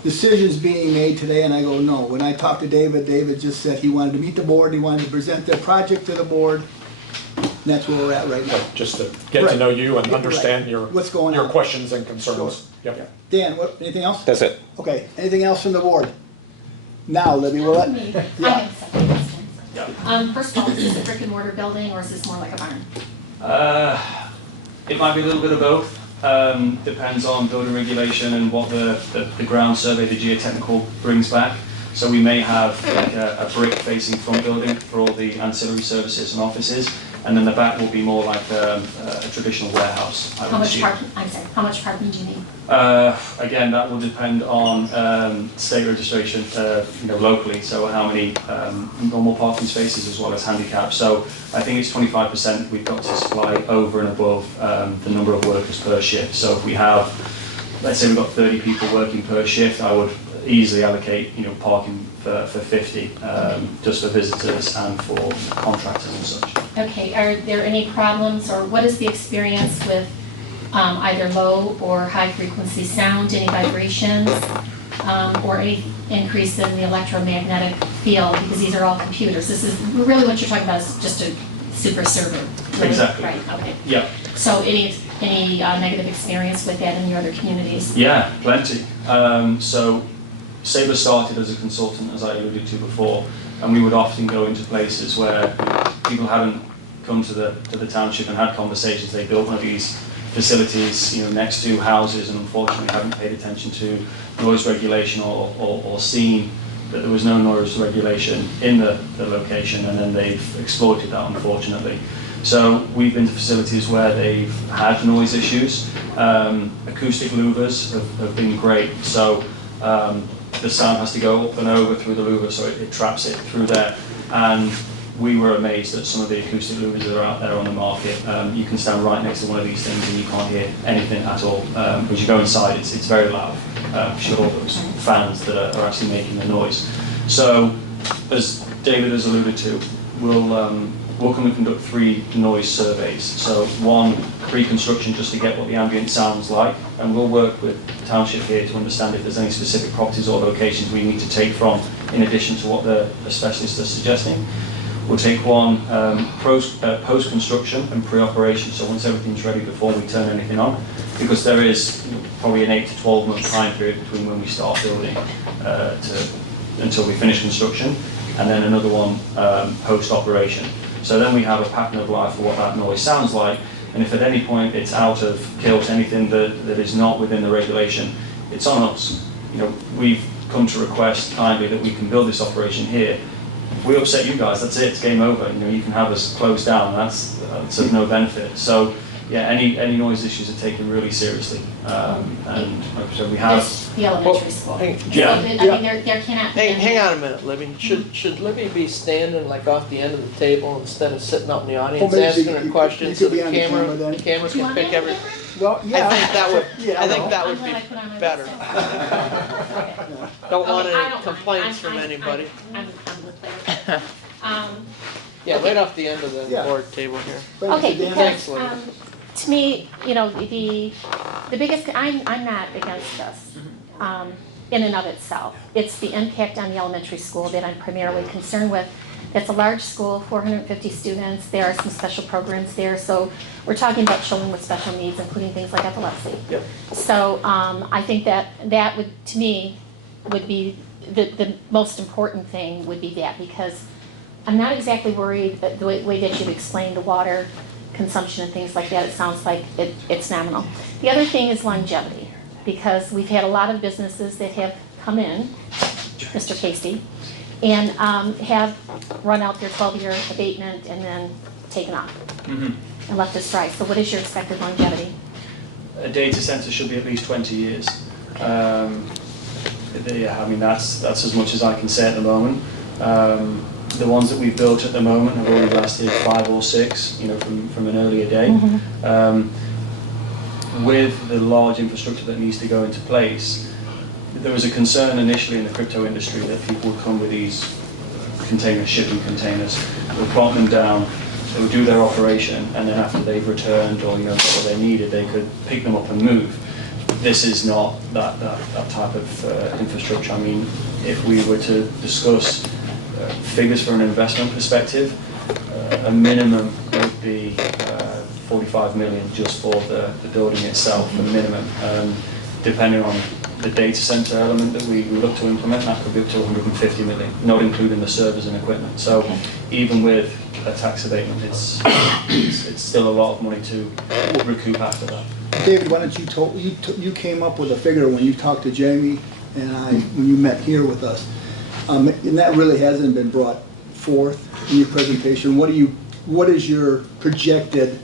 decisions being made today, and I go, no. When I talked to David, David just said he wanted to meet the board, he wanted to present their project to the board, and that's where we're at right now. Just to get to Right. know you and Right. understand your, What's going your on. questions and Sure. concerns. Yep. Dan, anything else? That's it. Okay, anything else from the board? Now, Libby, will let, Me. I yeah, have several questions. First of all, is this a brick and mortar building or is this more like a barn? It might be a little bit of both. Depends on building regulation and what the ground survey, the geotechnical brings back. So we may have like a brick facing front building for all the ancillary services and offices, and then the back will be more like a traditional warehouse. I How would much assume. parking, I'm sorry, how much parking do you need? Again, that will depend on state registration, locally. So how many normal parking spaces as well as handicap. So I think it's 25% we've got to supply over and above the number of workers per shift. So if we have, let's say we've got 30 people working per shift, I would easily allocate, parking for 50, just for visitors and for contractors and such. Okay, are there any problems or what is the experience with either low or high frequency sound, any vibrations, or any increase in the electromagnetic field? Because these are all computers. This is, really what you're talking about is just a super server. Really? Exactly. Right, okay. Yeah. So any negative experience with that in your other communities? Yeah, plenty. So Sabre started as a consultant, as I alluded to before, and we would often go into places where people hadn't come to the township and had conversations. They built one of these facilities, next to houses, and unfortunately haven't paid attention to noise regulation or seen that there was no noise regulation in the location, and then they've exploited that, unfortunately. So we've been to facilities where they've had noise issues. Acoustic louvers have been great. So the sound has to go up and over through the louver, so it traps it through there. And we were amazed at some of the acoustic louvers that are out there on the market. You can stand right next to one of these things and you can't hear anything at all. As you go inside, it's very loud. You've got all those fans that are actually making the noise. So, as David has alluded to, we'll come and conduct 3 noise surveys. So one pre-construction just to get what the ambient sounds like, and we'll work with the township here to understand if there's any specific properties or locations we need to take from in addition to what the specialists are suggesting. We'll take one post-construction and pre-operation, so once everything's ready before we turn anything on, because there is probably an 8 to 12 month time period between when we start building until we finish construction, and then another one post-operation. So then we have a pattern of life for what that noise sounds like, and if at any point it's out of kilt, anything that is not within the regulation, it's on us. We've come to request kindly that we can build this operation here. If we upset you guys, that's it, it's game over. You can have us closed down, that's of no benefit. So yeah, any noise issues are taken really seriously. And like I said, we have... It's the elementary school. Yeah. I mean, there cannot be... Hang on a minute, Libby. Should Libby be standing like off the end of the table instead of sitting out in the audience maybe asking her you questions could so be the on the camera camera then. the camera Do you can want me pick on every... camera? Well, yeah. I think that would, Yeah, I think know. that would I'm glad I put on be my better. mask. Don't want Okay, I any don't complaints mind. from I'm anybody. with Larry. Yeah, right off the end of the Yeah. board table here. Okay, Dan. Thanks, because, Libby. to me, the biggest, I'm not against this, in and of itself. It's the impact on the elementary school that I'm primarily concerned with. It's a large school, 450 students, there are some special programs there, so we're talking about children with special needs, including things like epilepsy. Yep. So, I think that would, to me, would be, the most important thing would be that, because I'm not exactly worried that the way that you've explained the water consumption and things like that, it sounds like it's nominal. The other thing is longevity, because we've had a lot of businesses that have come in, Mr. Casey, and have run out their 12-year abatement and then taken off and left us dry. So what is your expected longevity? A data center should be at least 20 years. Yeah, I mean, that's as much as I can say at the moment. The ones that we've built at the moment have only lasted 5 or 6, from an earlier day. With the large infrastructure that needs to go into place, there was a concern initially in the crypto industry that people would come with these shipping containers, they would plot them down, they would do their operation, and then after they've returned or got what they needed, they could pick them up and move. This is not that type of infrastructure. I mean, if we were to discuss figures from an investment perspective, a minimum would be 45 million just for the building itself, a minimum. Depending on the data center element that we look to implement, that could be up to 150 million, not including the servers and equipment. So even with a tax abatement, it's still a lot of money to recoup after that. David, why don't you came up with a figure when you talked to Jamie and I, when you met here with us, and that really hasn't been brought forth in your presentation. What is your projected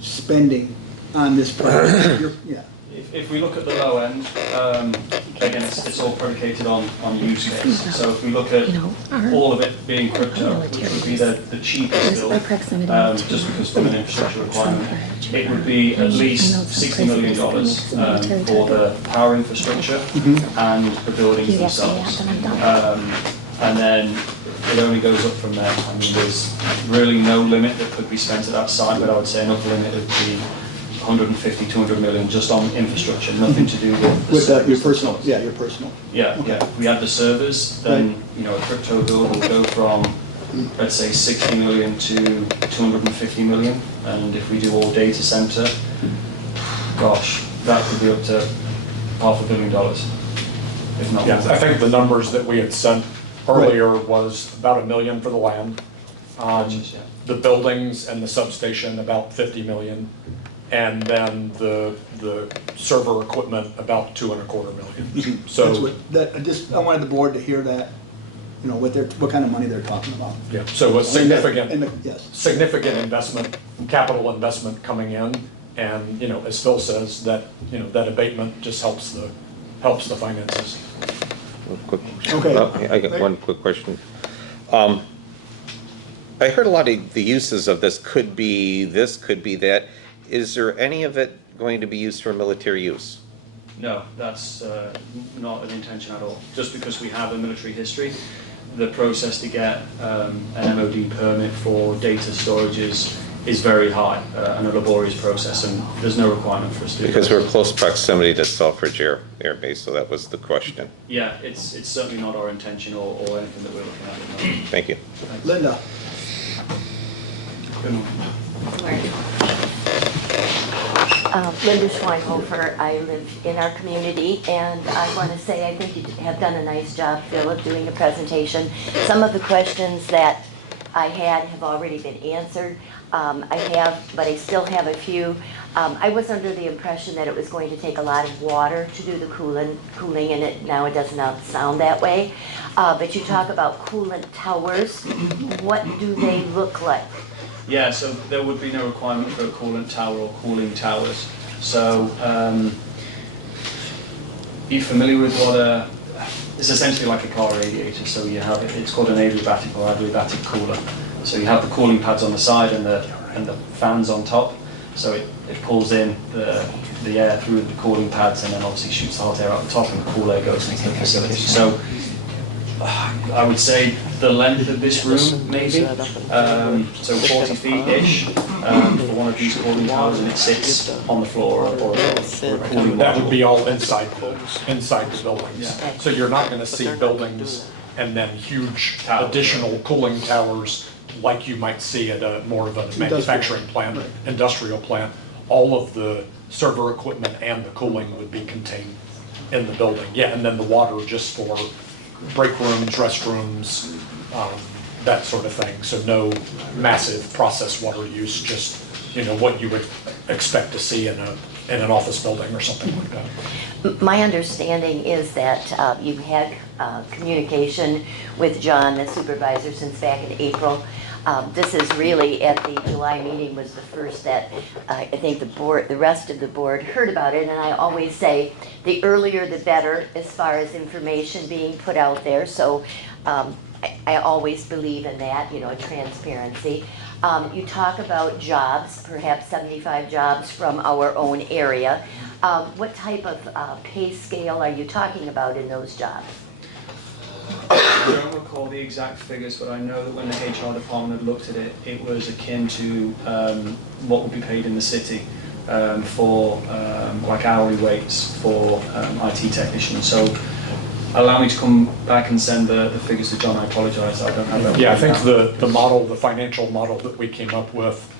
spending on this project? Yeah. If we look at the low end, again, it's all predicated on use case. So if we look at all of it being crypto, which would be the cheapest build, just because from an infrastructure requirement, it would be at least $60 million for the power infrastructure and the buildings themselves. And then it only goes up from there. I mean, there's really no limit that could be spent at that site, but I would say an upper limit would be 150, 200 million just on infrastructure, nothing to do with your personal, yeah, your personal. Yeah, yeah. If we had the servers, then a crypto build would go from, let's say, 60 million to 250 million. And if we do all data center, gosh, that could be up to $500 million, if not Yeah, more. I think the numbers that we had sent earlier was about $1 million for the land. The buildings and the substation, about 50 million. And then the server equipment, about 2.25 million. So I wanted the board to hear that, what kind of money they're talking about. yeah, so a significant Yes. significant investment, capital investment coming in, and as Phil says, that that abatement just helps the finances. Okay. I got one quick question. I heard a lot of the uses of this could be this, could be that. Is there any of it going to be used for military use? No, that's not an intention at all. Just because we have a military history, the process to get an MOD permit for data storage is is very high and a laborious process, and there's no requirement for us to do Because that. we're close proximity to Selfridge Air Base, so that was the question. Yeah, it's certainly not our intention or anything that we're looking at the moment. Thank you. Linda? Linda Schweinhofer, I live in our community, and I want to say I think you have done a nice job, Phil, of doing the presentation. Some of the questions that I had have already been answered. But I still have a few. I was under the impression that it was going to take a lot of water to do the cooling, and now it does not sound that way. But you talk about coolant towers. What do they look like? Yeah, so there would be no requirement for a coolant tower or cooling towers. So, are you familiar with what it's essentially like a car radiator. So you have, it's called an adiabatic or adiabatic cooler. So you have the cooling pads on the side and the fans on top. So it pulls in the air through the cooling pads and then obviously shoots the hot air out the top, and the cool air goes into the facility. So I would say the length of this room, maybe, so 40 feet-ish for one of these cooling towers, and it sits on the floor or a cooling That would module. be all inside the buildings. So you're not gonna see buildings and then huge additional cooling towers like you might see at a more of a manufacturing plant, industrial plant. All of the server equipment and the cooling would be contained in the building. Yeah, and then the water just for break rooms, restrooms, that sort of thing. So no massive process water use, just, what you would expect to see in an office building or something like that. My understanding is that you've had communication with John, the supervisor, since back in April. This is really, at the July meeting, was the first that I think the rest of the board heard about it. And I always say, the earlier the better as far as information being put out there. So I always believe in that, transparency. You talk about jobs, perhaps 75 jobs from our own area. What type of pay scale are you talking about in those jobs? I don't recall the exact figures, but I know that when the HR department had looked at it, it was akin to what would be paid in the city for like hourly rates for IT technicians. So allow me to come back and send the figures to John. I apologize, I don't have that. Yeah, I think the financial model that we came up with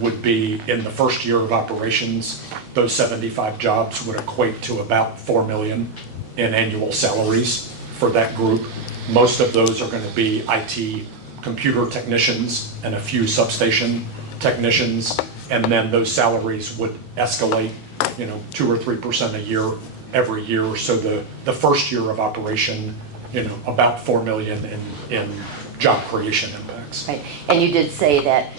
would be in the first year of operations, those 75 jobs would equate to about 4 million in annual salaries for that group. Most of those are going to be IT computer technicians and a few substation technicians, and then those salaries would escalate, 2 or 3% a year every year. So the first year of operation, about 4 million in job creation impacts. Right, and you did say that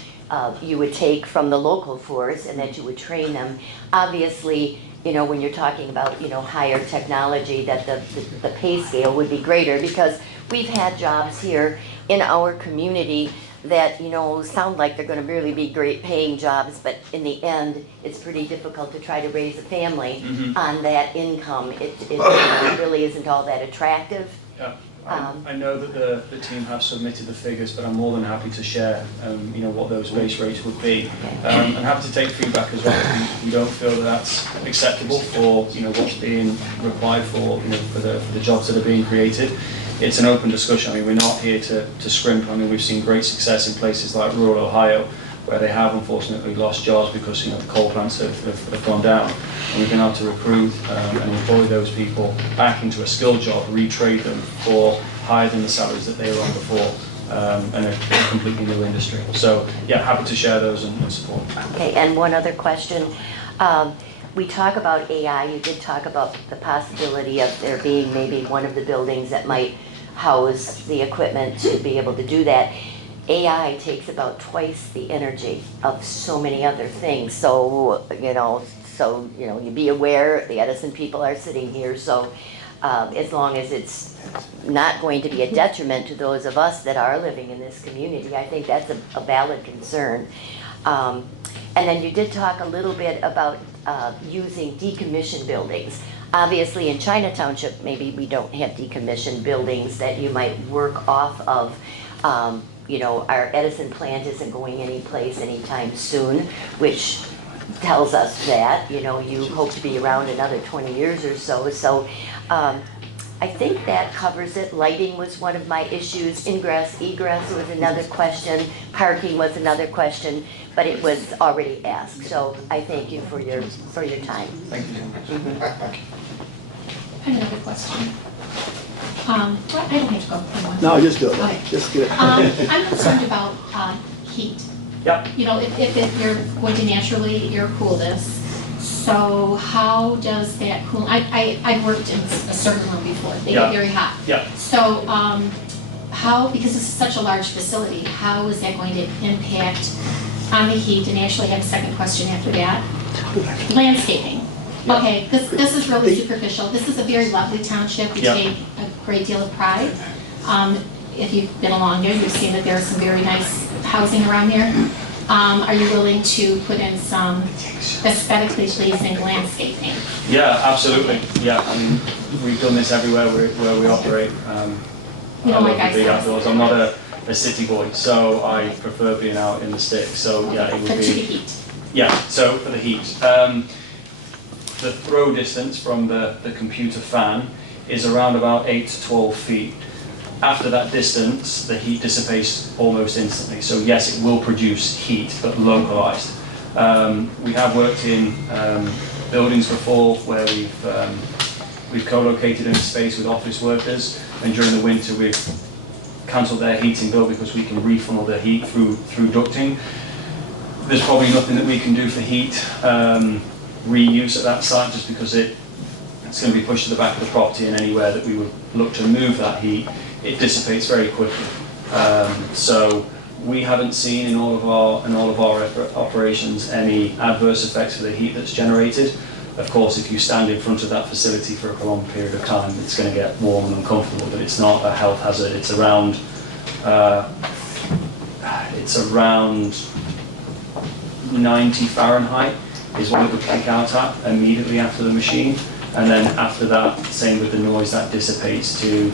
you would take from the local force and that you would train them. Obviously, when you're talking about, higher technology, that the pay scale would be greater, because we've had jobs here in our community that, sound like they're gonna really be great paying jobs, but in the end, it's pretty difficult to try to raise a family on that income. It really isn't all that attractive. Yeah. I know that the team have submitted the figures, but I'm more than happy to share, what those base rates would be. And happy to take feedback as well if you don't feel that that's acceptable for, what's being required for, for the jobs that are being created. It's an open discussion. I mean, we're not here to scrimp. I mean, we've seen great success in places like rural Ohio, where they have unfortunately lost jobs because, the coal plants have gone down. And we've been able to recruit and employ those people back into a skilled job, retrade them for higher than the salaries that they were on before, and a completely new industry. So, yeah, happy to share those and support. Okay, and one other question. We talk about AI. You did talk about the possibility of there being maybe one of the buildings that might house the equipment to be able to do that. AI takes about twice the energy of so many other things. So, you be aware, the Edison people are sitting here, so as long as it's not going to be a detriment to those of us that are living in this community, I think that's a valid concern. And then you did talk a little bit about using decommissioned buildings. obviously in China Township, maybe we don't have decommissioned buildings that you might work off of. You know, our Edison plant isn't going anyplace anytime soon, which tells us that, you know, you hope to be around another 20 years or so. So I think that covers it. Lighting was one of my issues. Ingress, egress was another question. Parking was another question, but it was already asked. So I thank you for your time. Thank you. I have another question. Well, I don't have to go for one. No, just do it. Okay. Just get it. I'm concerned about heat. Yep. You know, if you're going to naturally air cool this, so how does that cool, I've worked in a certain room before, they Yeah. get very hot. Yeah. So how, because this is such a large facility, how is that going to impact on the heat? And I actually have a second question after that. Landscaping. Okay, this is really superficial. This is a very lovely township. We Yeah. take a great deal of pride. If you've been along there, you've seen that there's some very nice housing around there. Are you willing to put in some aesthetically pleasing landscaping? Yeah, absolutely. Yeah, I mean, we've done this everywhere where we operate. You I know, love like the big I said. outdoors. I'm not a city boy, so I prefer being out in the sticks. So yeah, it would But to the be. heat. Yeah, so for the heat. The throw distance from the computer fan is around about 8 to 12 feet. After that distance, the heat dissipates almost instantly. So yes, it will produce heat, but localized. We have worked in buildings before where we've co-located in a space with office workers, and during the winter we've cancelled their heating bill because we can refunnel the heat through ducting. There's probably nothing that we can do for heat reuse at that site, just because it's going to be pushed to the back of the property, and anywhere that we would look to move that heat, it dissipates very quickly. So we haven't seen in all of our operations any adverse effects of the heat that's generated. Of course, if you stand in front of that facility for a prolonged period of time, it's going to get warm and uncomfortable, but it's not a health hazard. It's around 90 Fahrenheit is what it would kick out at immediately after the machine. And then after that, same with the noise, that dissipates to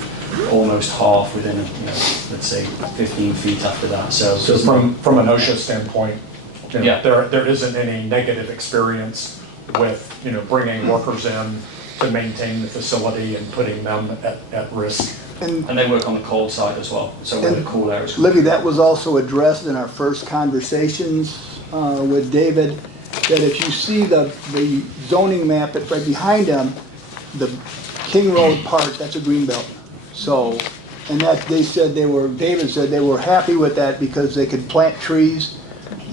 almost half within, let's say 15 feet after that. So from an OSHA standpoint, Yeah. there isn't any negative experience with, bringing workers in to maintain the facility and putting them at risk. And they work on the cold side as well, so where the cool air is. Libby, that was also addressed in our first conversations with David, that if you see the zoning map right behind them, the King Road part, that's a green belt. So, and that David said they were happy with that because they could plant trees.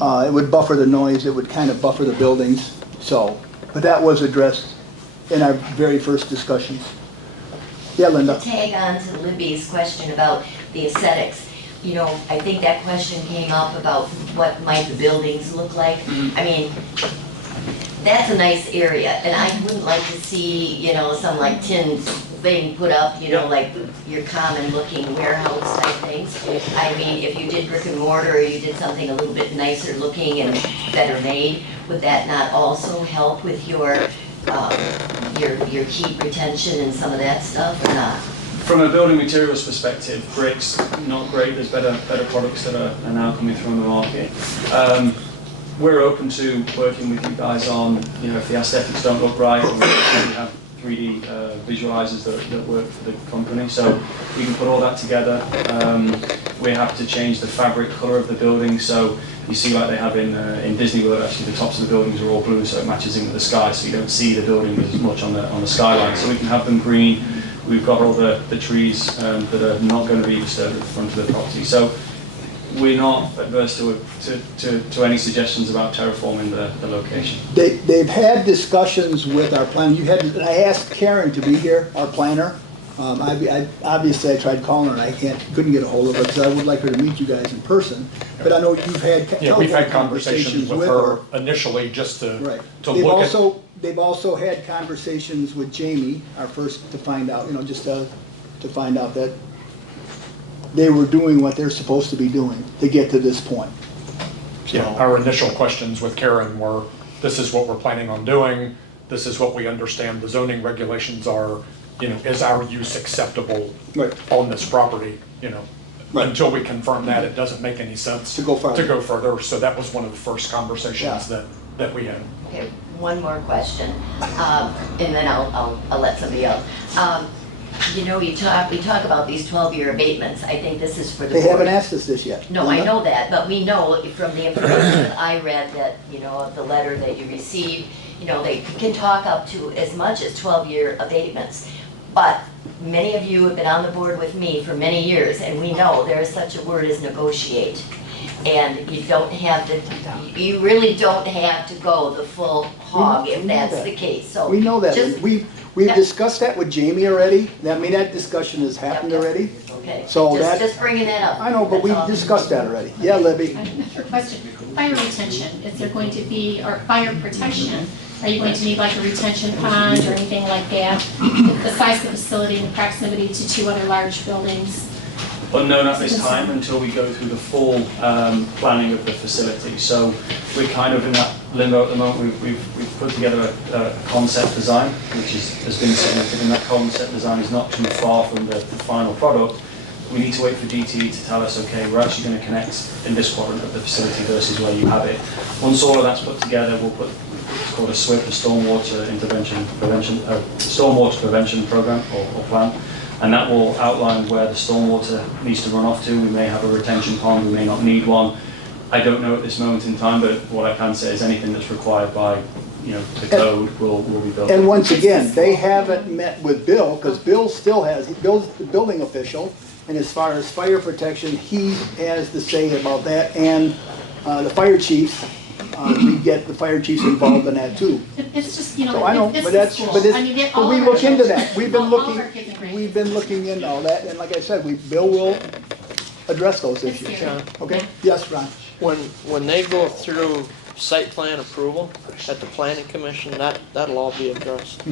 It would buffer the noise, it would kind of buffer the buildings. So, but that was addressed in our very first discussions. Yeah, Linda. To tag on to Libby's question about the aesthetics, I think that question came up about what might the buildings look like. I mean, that's a nice area, and I wouldn't like to see, some like tin thing put up, like your common looking warehouse type things. I mean, if you did brick and mortar, or you did something a little bit nicer looking and better made, would that not also help with your heat retention and some of that stuff, or not? From a building materials perspective, bricks, not great. There's better products that are now coming through on the market. We're open to working with you guys on, if the aesthetics don't look right, or if we have 3D visualizers that work for the company. So we can put all that together. We have to change the fabric color of the building. So you see, like they have in Disney World, actually the tops of the buildings are all blue, so it matches in with the sky. So you don't see the building as much on the skyline. So we can have them green. We've got all the trees that are not going to be disturbed at the front of the property. So we're not adverse to any suggestions about terraforming the location. They've had discussions with our planner. I asked Karen to be here, our planner. Obviously, I tried calling her and I couldn't get a hold of her because I would like her to meet you guys in person. But I know you've had We've had conversations with her initially just to Right. to look at. They've also had conversations with Jamie, our first, to find out, just to find out that they were doing what they're supposed to be doing to get to this point. Yeah, our initial questions with Karen were, this is what we're planning on doing. this is what we understand the zoning regulations are, is our use acceptable Right. on this property, Right. Until we confirm that, it doesn't make any sense. To go further. To go further, so that was one of the first conversations Yeah. that we had. Okay, one more question, and then I'll let somebody else. You know, we talk about these 12-year abatements. I think this is for the They board. haven't asked us this yet. No, I know that, but we know from the information that I read that, of the letter that you received, they can talk up to as much as 12-year abatements. But many of you have been on the board with me for many years, and we know there is such a word as negotiate. And you really don't have to go the full hog if We know that's that. the case, so. We know that, just- and we've discussed that with Jamie already, that discussion has happened Yep. already. Okay, So that- just bringing that up. I know, but we That's all. discussed that already. Yeah, Libby? Another question, fire retention, is there going to be, or fire protection, are you going to need like a retention pond or anything like that? The size of the facility and the proximity to two other large buildings? Unknown at this time until we go through the full planning of the facility. So we're kind of in that limbo at the moment. We've put together a concept design, which has been submitted, and that concept design is not too far from the final product. We need to wait for DTE to tell us, okay, we're actually going to connect in this quadrant of the facility versus where you have it. Once all of that's put together, we'll put what's called a SWIP, a stormwater prevention program or plan. And that will outline where the stormwater needs to run off to. We may have a retention pond, we may not need one. I don't know at this moment in time, but what I can say is anything that's required by, the code will be built. And once again, they haven't met with Bill, because Bill's the building official, and as far as fire protection, he has to say about that, and the fire chief, we get the fire chiefs involved in that too. It's just, So I know, it's but the that's, school. but I mean, it's, all but we of our look into children- that. We've been all of looking, our kids and grandkids. we've been looking into all that, and like I said, Bill will address those It's issues. fair. Okay? Yes, Ron? When they go through site plan approval at the planning commission, that'll all be addressed.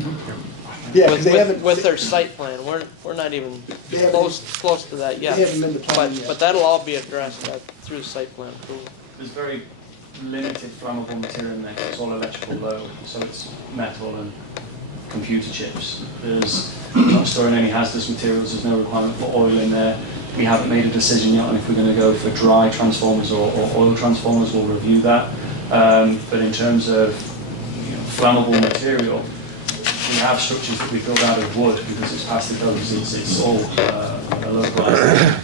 Yeah, because they haven't. With their site plan, we're not even They haven't- close to that yet. They haven't been to planning yet. But that'll all be addressed through site plan approval. There's very limited flammable material in there. It's all electrical load, so it's metal and computer chips. There's not storing any hazardous materials. There's no requirement for oil in there. We haven't made a decision yet on if we're going to go for dry transformers or oil transformers. We'll review that. But in terms of flammable material, we have structures that we build out of wood because it's past the codes. It's all localized.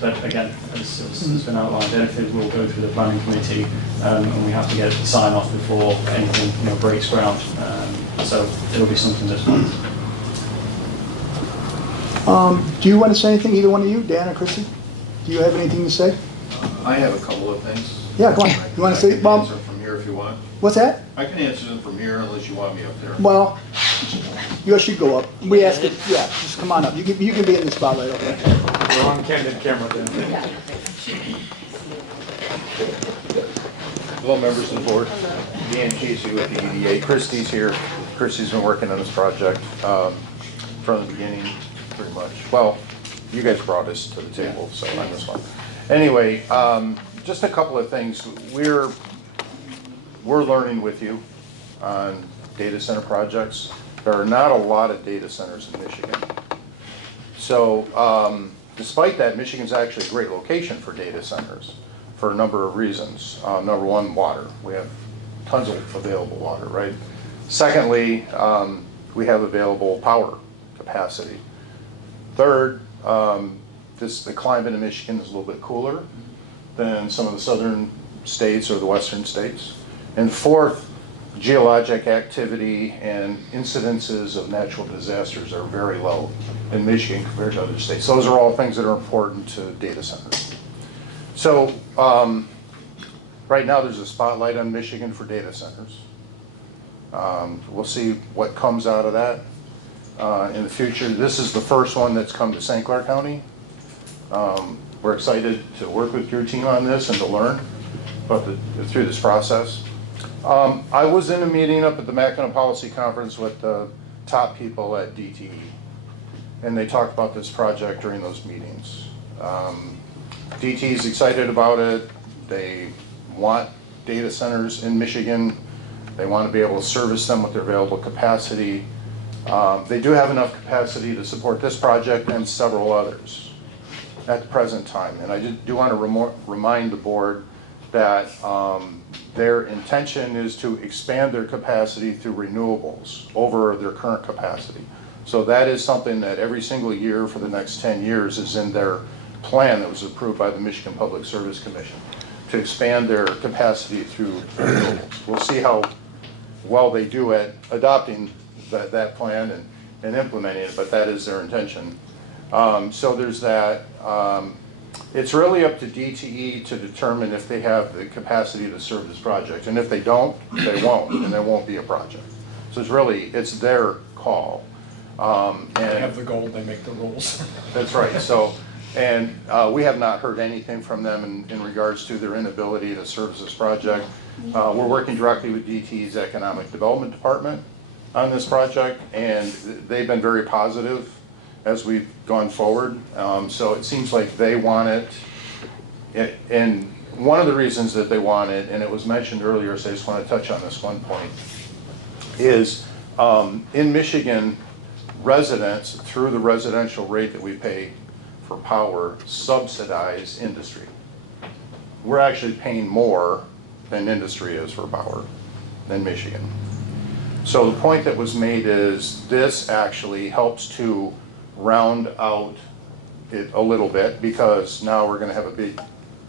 But again, as been outlined, anything will go through the planning committee, and we have to get it to sign off before anything breaks ground. So it'll be something that's planned. Do you want to say anything, either one of you, Dan or Chrissy? Do you have anything to say? I have a couple of things. Yeah, come on. You want to say, I can well, answer from here if you want. what's that? I can answer them from here unless you want me up there. Well, you should go up. We asked it, yeah, just come on up. You can be in the spotlight, okay? We're on candid camera then. Hello, members of the board. Dan Casey with the EDA. Christie's here. Christie's been working on this project from the beginning, pretty much. Well, you guys brought us to the table, so on this one. Anyway, just a couple of things. We're learning with you on data center projects. There are not a lot of data centers in Michigan. So despite that, Michigan's actually a great location for data centers for a number of reasons. Number one, water. We have tons of available water, right? Secondly, we have available power capacity. Third, the climate in Michigan is a little bit cooler than some of the southern states or the western states. And fourth, geologic activity and incidences of natural disasters are very low in Michigan compared to other states. Those are all things that are important to data centers. So right now there's a spotlight on Michigan for data centers. We'll see what comes out of that in the future. This is the first one that's come to St. Clair County. We're excited to work with your team on this and to learn about through this process. I was in a meeting up at the Mackinac Policy Conference with the top people at DTE, and they talked about this project during those meetings. DTE is excited about it. They want data centers in Michigan. They want to be able to service them with their available capacity. They do have enough capacity to support this project and several others at the present time. And I do want to remind the board that their intention is to expand their capacity through renewables over their current capacity. So that is something that every single year for the next 10 years is in their plan that was approved by the Michigan Public Service Commission to expand their capacity through renewables. We'll see how well they do at adopting that plan and implementing it, but that is their intention. So there's that. It's really up to DTE to determine if they have the capacity to serve this project. And if they don't, they won't, and there won't be a project. So it's their call. They have the goal, they make the rules. That's right. So, and we have not heard anything from them in regards to their inability to service this project. We're working directly with DTE's Economic Development Department on this project, and they've been very positive as we've gone forward. So it seems like they want it. And one of the reasons that they want it, and it was mentioned earlier, so I just want to touch on this one point, is in Michigan, residents, through the residential rate that we pay for power, subsidize industry. We're actually paying more than industry is for power than Michigan. So the point that was made is this actually helps to round out it a little bit, because now we're going to have a big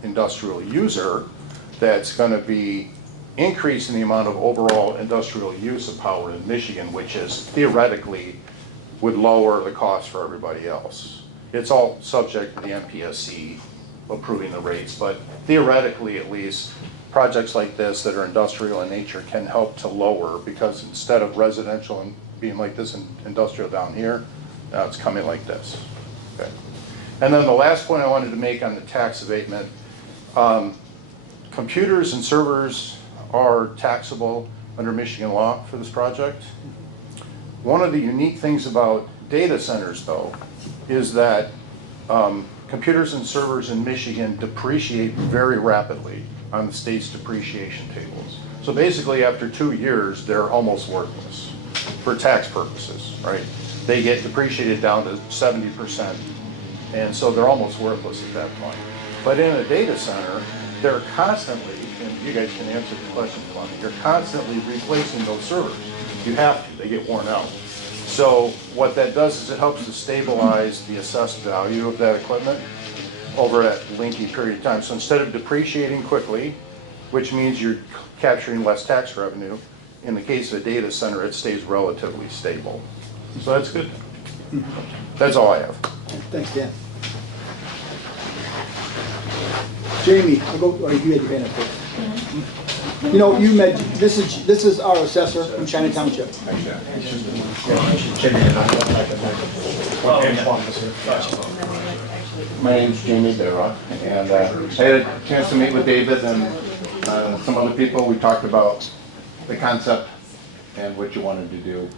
industrial user that's going to be increasing the amount of overall industrial use of power in Michigan, which is theoretically would lower the cost for everybody else. It's all subject to the MPSC approving the rates, but theoretically at least, projects like this that are industrial in nature can help to lower, because instead of residential and being like this and industrial down here, now it's coming like this. Okay. And then the last point I wanted to make on the tax abatement, computers and servers are taxable under Michigan law for this project. One of the unique things about data centers, though, is that computers and servers in Michigan depreciate very rapidly on the state's depreciation tables. So basically, after 2 years, they're almost worthless for tax purposes, right? They get depreciated down to 70%, and so they're almost worthless at that point. But in a data center, they're constantly, and you guys can answer the question if you want, you're constantly replacing those servers. You have to, they get worn out. So what that does is it helps to stabilize the assessed value of that equipment over a lengthy period of time. So instead of depreciating quickly, which means you're capturing less tax revenue, in the case of a data center, it stays relatively stable. So that's good. That's all I have. Thanks, Dan. Jamie, I'll go, or you had your hand up first. You know, you met, this is our assessor from China Township. My name's Jamie Dara, and I had a chance to meet with David and some other people. We talked about the concept and what you wanted to do.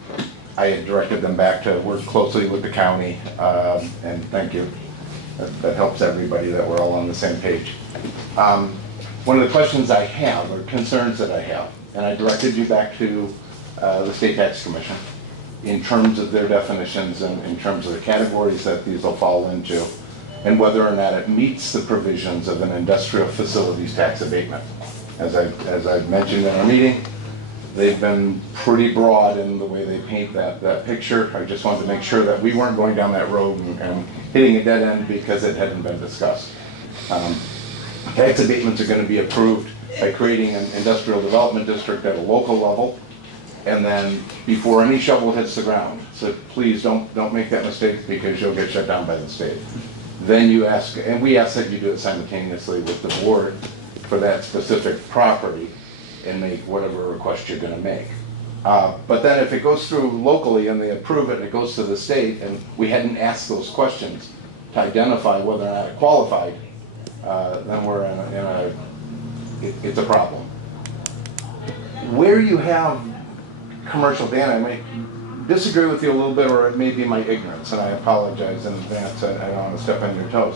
I had directed them back to work closely with the county, and thank you. That helps everybody that we're all on the same page. One of the questions I have, or concerns that I have, and I directed you back to the State Tax Commission in terms of their definitions and in terms of the categories that these will fall into, and whether or not it meets the provisions of an industrial facilities tax abatement. As I've mentioned in our meeting, they've been pretty broad in the way they paint that picture. I just wanted to make sure that we weren't going down that road and hitting a dead end because it hadn't been discussed. Tax abatements are going to be approved by creating an industrial development district at a local level, and then before any shovel hits the ground. So please don't make that mistake, because you'll get shut down by the state. Then you ask, and we ask that you do it simultaneously with the board for that specific property, and make whatever request you're going to make. But then if it goes through locally and they approve it and it goes to the state, and we hadn't asked those questions to identify whether or not it qualified, then we're it's a problem. Where you have commercial, Dan, I may disagree with you a little bit, or it may be my ignorance, and I apologize in advance, I don't want to step on your toes.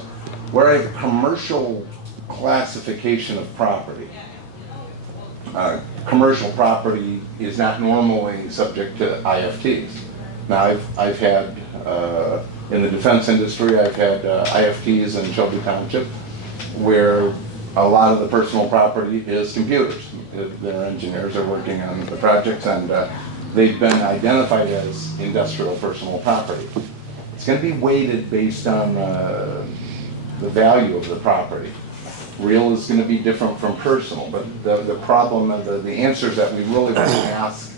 Where I have commercial classification of property, commercial property is not normally subject to IFTs. Now, I've had, in the defense industry, I've had IFTs in Shelby Township where a lot of the personal property is computers. Their engineers are working on the projects, and they've been identified as industrial personal property. It's going to be weighted based on the value of the property. Real is going to be different from personal, but the problem, the answers that we really want to ask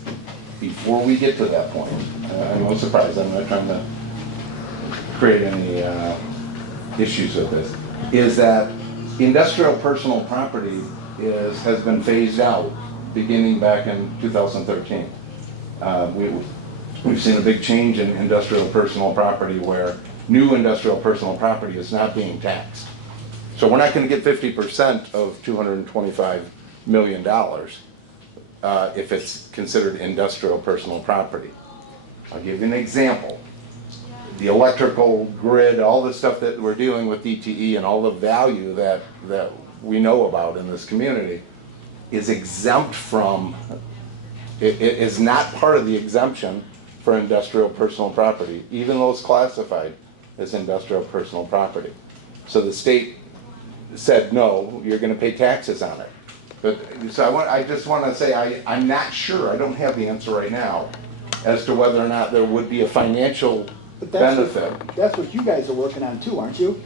before we get to that point, I'm no surprise, I'm not trying to create any issues with this, is that industrial personal property has been phased out beginning back in 2013. We've seen a big change in industrial personal property where new industrial personal property is not being taxed. So we're not going to get 50% of $225 million if it's considered industrial personal property. I'll give you an example. The electrical grid, all the stuff that we're dealing with DTE and all the value that we know about in this community is exempt from, it is not part of the exemption for industrial personal property, even though it's classified as industrial personal property. So the state said, no, you're going to pay taxes on it. But so I just want to say I'm not sure, I don't have the answer right now, as to whether or not there would be a financial benefit. That's what you guys are working on too, aren't you?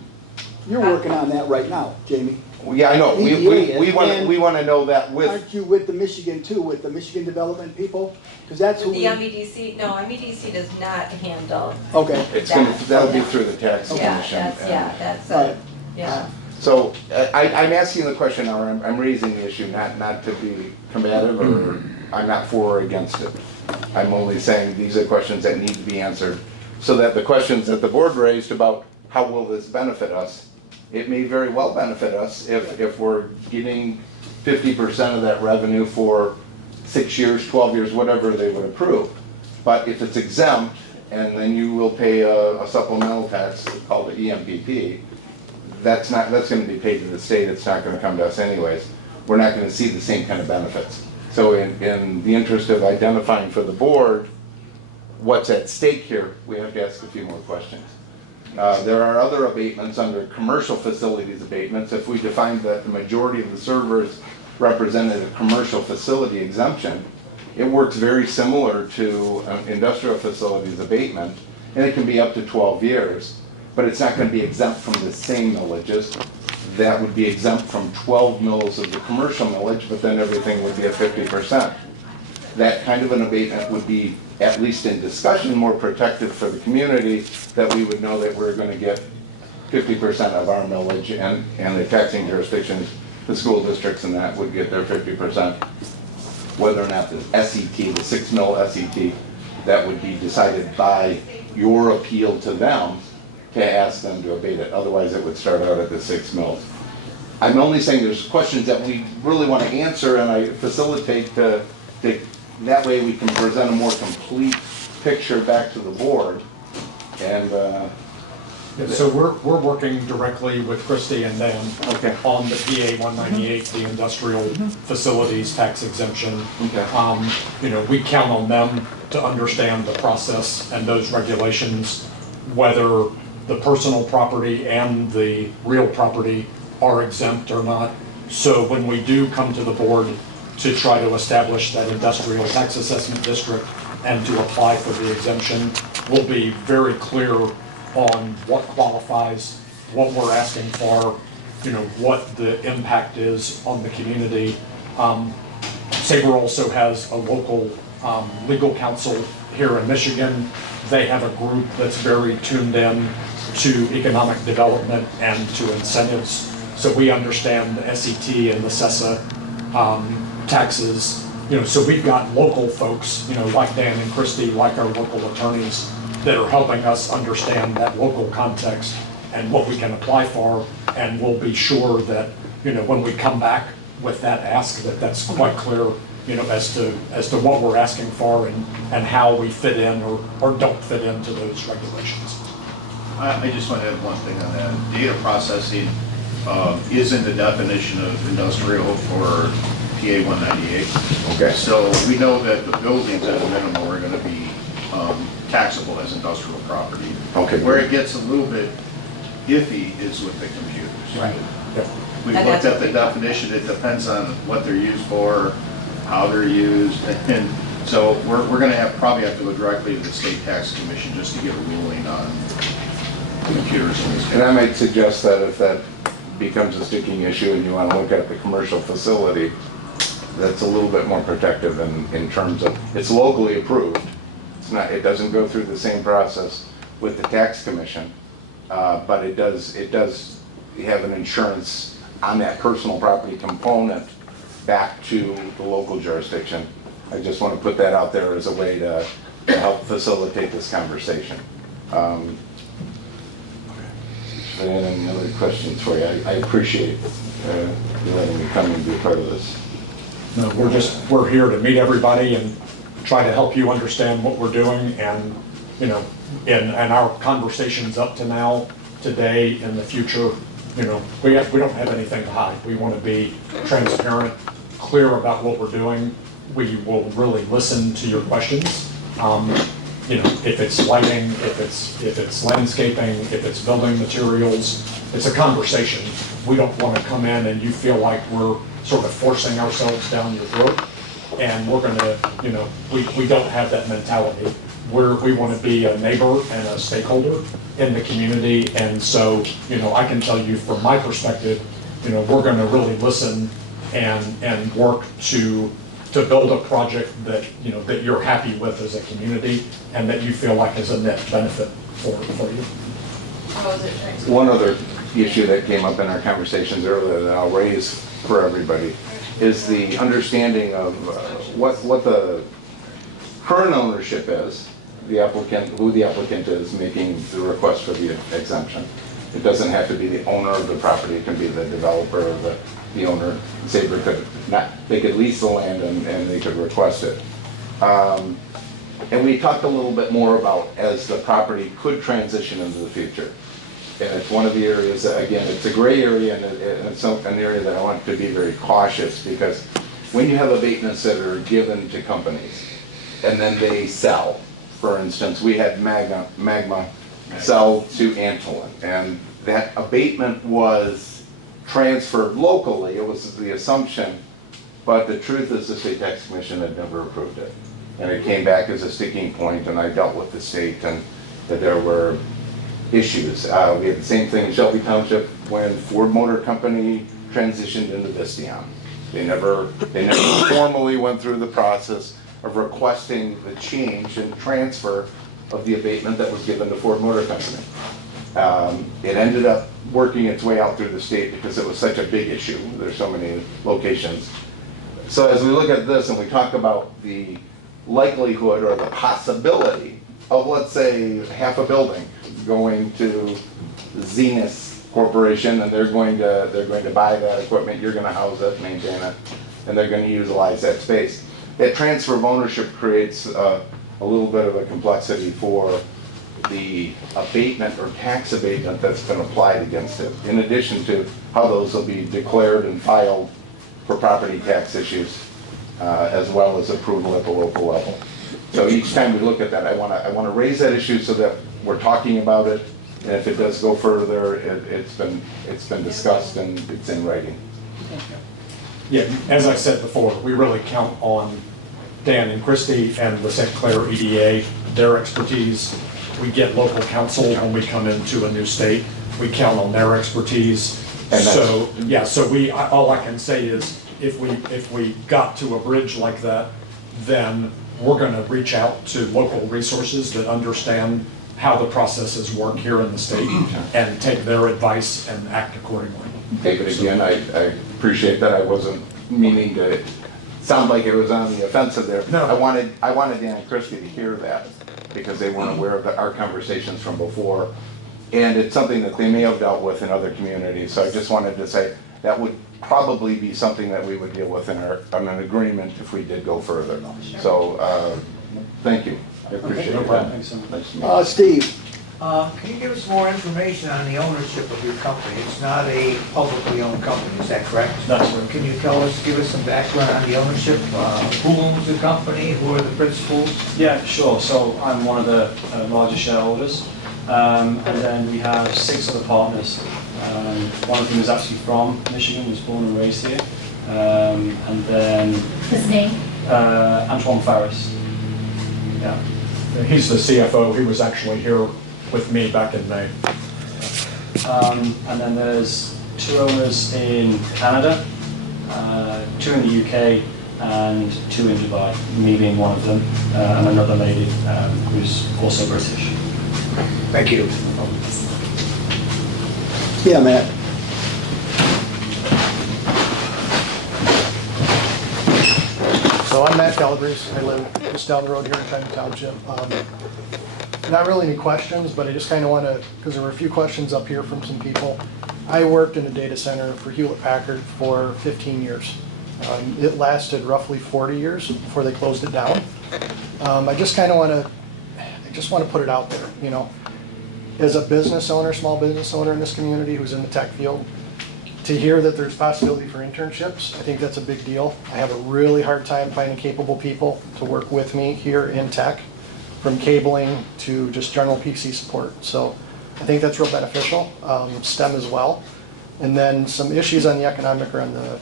You're working on that right now, Jamie. Yeah, I know. We want to know that with. Aren't you with the Michigan too, with the Michigan development people? Because that's who The we. MEDC, no, MEDC does not handle. Okay. It's gonna, that'll be through the tax Yeah, commission. that's, Right. yeah. So I'm asking the question now, or I'm raising the issue, not to be combative, or I'm not for or against it. I'm only saying these are questions that need to be answered, so that the questions that the board raised about how will this benefit us, it may very well benefit us if we're getting 50% of that revenue for 6 years, 12 years, whatever they would approve. But if it's exempt, and then you will pay a supplemental tax called the EMPP, that's going to be paid to the state, it's not going to come to us anyways. We're not going to see the same kind of benefits. So in the interest of identifying for the board what's at stake here, we have to ask a few more questions. There are other abatements under commercial facilities abatements. If we define that the majority of the servers represented a commercial facility exemption, it works very similar to an industrial facilities abatement, and it can be up to 12 years. But it's not going to be exempt from the same millages. That would be exempt from 12 mills of the commercial millage, but then everything would be at 50%. That kind of an abatement would be, at least in discussion, more protective for the community, that we would know that we're going to get 50% of our millage, and the taxing jurisdictions, the school districts and that would get their 50%. Whether or not the SET, the 6 mil SET, that would be decided by your appeal to them, to ask them to abate it. Otherwise, it would start out at the 6 mils. I'm only saying there's questions that we really want to answer, and I facilitate that way we can present a more complete picture back to the board. And so we're working directly with Christie and Dan on the PA 198, the industrial facilities tax exemption. You know, we count on them to understand the process and those regulations, whether the personal property and the real property are exempt or not. So when we do come to the board to try to establish that industrial tax assessment district and to apply for the exemption, we'll be very clear on what qualifies, what we're asking for, you know, what the impact is on the community. Sabre also has a local legal counsel here in Michigan. They have a group that's very tuned in to economic development and to incentives. So we understand the SET and the CESA taxes. You know, so we've got local folks, you know, like Dan and Christie, like our local attorneys, that are helping us understand that local context and what we can apply for. And we'll be sure that, you know, when we come back with that ask, that that's quite clear, you know, as to what we're asking for and how we fit in or don't fit into those regulations. I just want to add one thing on that. Data processing isn't the definition of industrial for PA 198. Okay. So we know that the buildings at a minimum are gonna be taxable as industrial property. Okay. Where it gets a little bit iffy is with the computers. Right. We've And looked that's at the definition, it depends on what they're used for, how they're used, and so we're gonna probably have to go directly to the state tax commission just to get a ruling on computers in this case. And I might suggest that if that becomes a sticking issue and you want to look at the commercial facility, that's a little bit more protective in terms of, it's locally approved. It's not, it doesn't go through the same process with the tax commission, but it does have an insurance on that personal property component back to the local jurisdiction. I just want to put that out there as a way to help facilitate this conversation. Any other questions for you? I appreciate you letting me come and be a part of this. No, we're here to meet everybody and try to help you understand what we're doing, and, you know, and our conversations up to now, today, in the future, you know, we don't have anything to hide. We want to be transparent, clear about what we're doing. We will really listen to your questions. You know, if it's lighting, if it's landscaping, if it's building materials, it's a conversation. We don't want to come in and you feel like we're sort of forcing ourselves down your throat, and we're gonna, you know, we don't have that mentality. We want to be a neighbor and a stakeholder in the community, and so, you know, I can tell you from my perspective, you know, we're gonna really listen and work to build a project that, you know, that you're happy with as a community and that you feel like is a net benefit for you. One other issue that came up in our conversations earlier that I'll raise for everybody is the understanding of what the current ownership is, the applicant, who the applicant is making the request for the exemption. It doesn't have to be the owner of the property, it can be the developer or the owner. Sabre could not, they could lease the land and they could request it. And we talked a little bit more about as the property could transition into the future. And it's one of the areas that, again, it's a gray area, and it's an area that I want to be very cautious, because when you have abatements that are given to companies and then they sell, for instance, we had Magma sell to Antolin, and that abatement was transferred locally. It was the assumption, but the truth is the state tax commission had never approved it. And it came back as a sticking point, and I dealt with the state, and that there were issues. We had the same thing in Shelby Township when Ford Motor Company transitioned into Visteon. They never formally went through the process of requesting the change and transfer of the abatement that was given to Ford Motor Company. It ended up working its way out through the state because it was such a big issue. There's so many locations. So as we look at this and we talk about the likelihood or the possibility of, let's say, half a building going to Zenith Corporation, and they're going to buy that equipment, you're going to house it, maintain it, and they're going to utilize that space. That transfer of ownership creates a little bit of a complexity for the abatement or tax abatement that's been applied against it, in addition to how those will be declared and filed for property tax issues, as well as approval at the local level. So each time we look at that, I want to raise that issue so that we're talking about it, and if it does go further, it's been discussed and it's in writing. Yeah, as I said before, we really count on Dan and Christie and the St. Clair EDA, their expertise. We get local counsel when we come into a new state. We count on their expertise. So, yeah, so all I can say is if we got to a bridge like that, then we're gonna reach out to local resources that understand how the processes work here in the state and take their advice and act accordingly. David, again, I appreciate that. I wasn't meaning to sound like it was on the offensive there. No. I wanted Dan and Christie to hear that because they weren't aware of our conversations from before. And it's something that they may have dealt with in other communities. So I just wanted to say that would probably be something that we would deal with in an agreement if we did go further. So, thank you. I appreciate it. Steve, Can you give us more information on the ownership of your company? It's not a publicly owned company, is that correct? That's right. Can you give us some background on the ownership? Who owns the company? Who are the principals? Yeah, sure. So I'm one of the largest shareholders. And then we have 6 other partners. One of them is actually from Michigan, was born and raised here. And then... His name? Antoine Farris. Yeah. He's the CFO. He was actually here with me back in May. And then there's 2 owners in Canada, 2 in the UK, and 2 in Dubai, me being one of them, and another lady who's also British. Thank you. Yeah, Matt. So I'm Matt Calabrese. I live just down the road here in Trenton Township. Not really any questions, but I just kind of want to, because there were a few questions up here from some people. I worked in a data center for Hewlett Packard for 15 years. It lasted roughly 40 years before they closed it down. I just kind of want to put it out there, you know. As a business owner, small business owner in this community who's in the tech field, to hear that there's possibility for internships, I think that's a big deal. I have a really hard time finding capable people to work with me here in tech, from cabling to just general PC support. So I think that's real beneficial, STEM as well. And then some issues on the economic or on the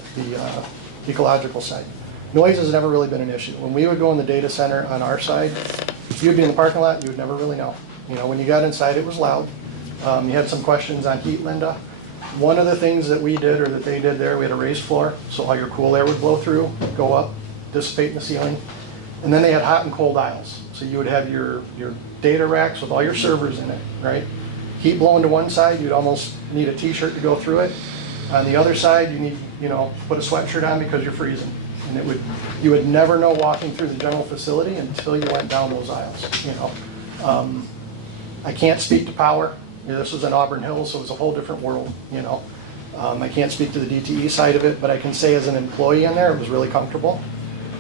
ecological side. Noise has never really been an issue. When we would go in the data center on our side, if you'd be in the parking lot, you would never really know. You know, when you got inside, it was loud. You had some questions on heat, Linda. One of the things that we did, or that they did there, we had a raised floor, so all your cool air would blow through, go up, dissipate in the ceiling. And then they had hot and cold aisles. So you would have your data racks with all your servers in it, right? Heat blowing to one side, you'd almost need a t-shirt to go through it. On the other side, you need, you know, put a sweatshirt on because you're freezing. And you would never know walking through the general facility until you went down those aisles, you know. I can't speak to power. You know, this was in Auburn Hills, so it was a whole different world, you know. I can't speak to the DTE side of it, but I can say as an employee in there, it was really comfortable.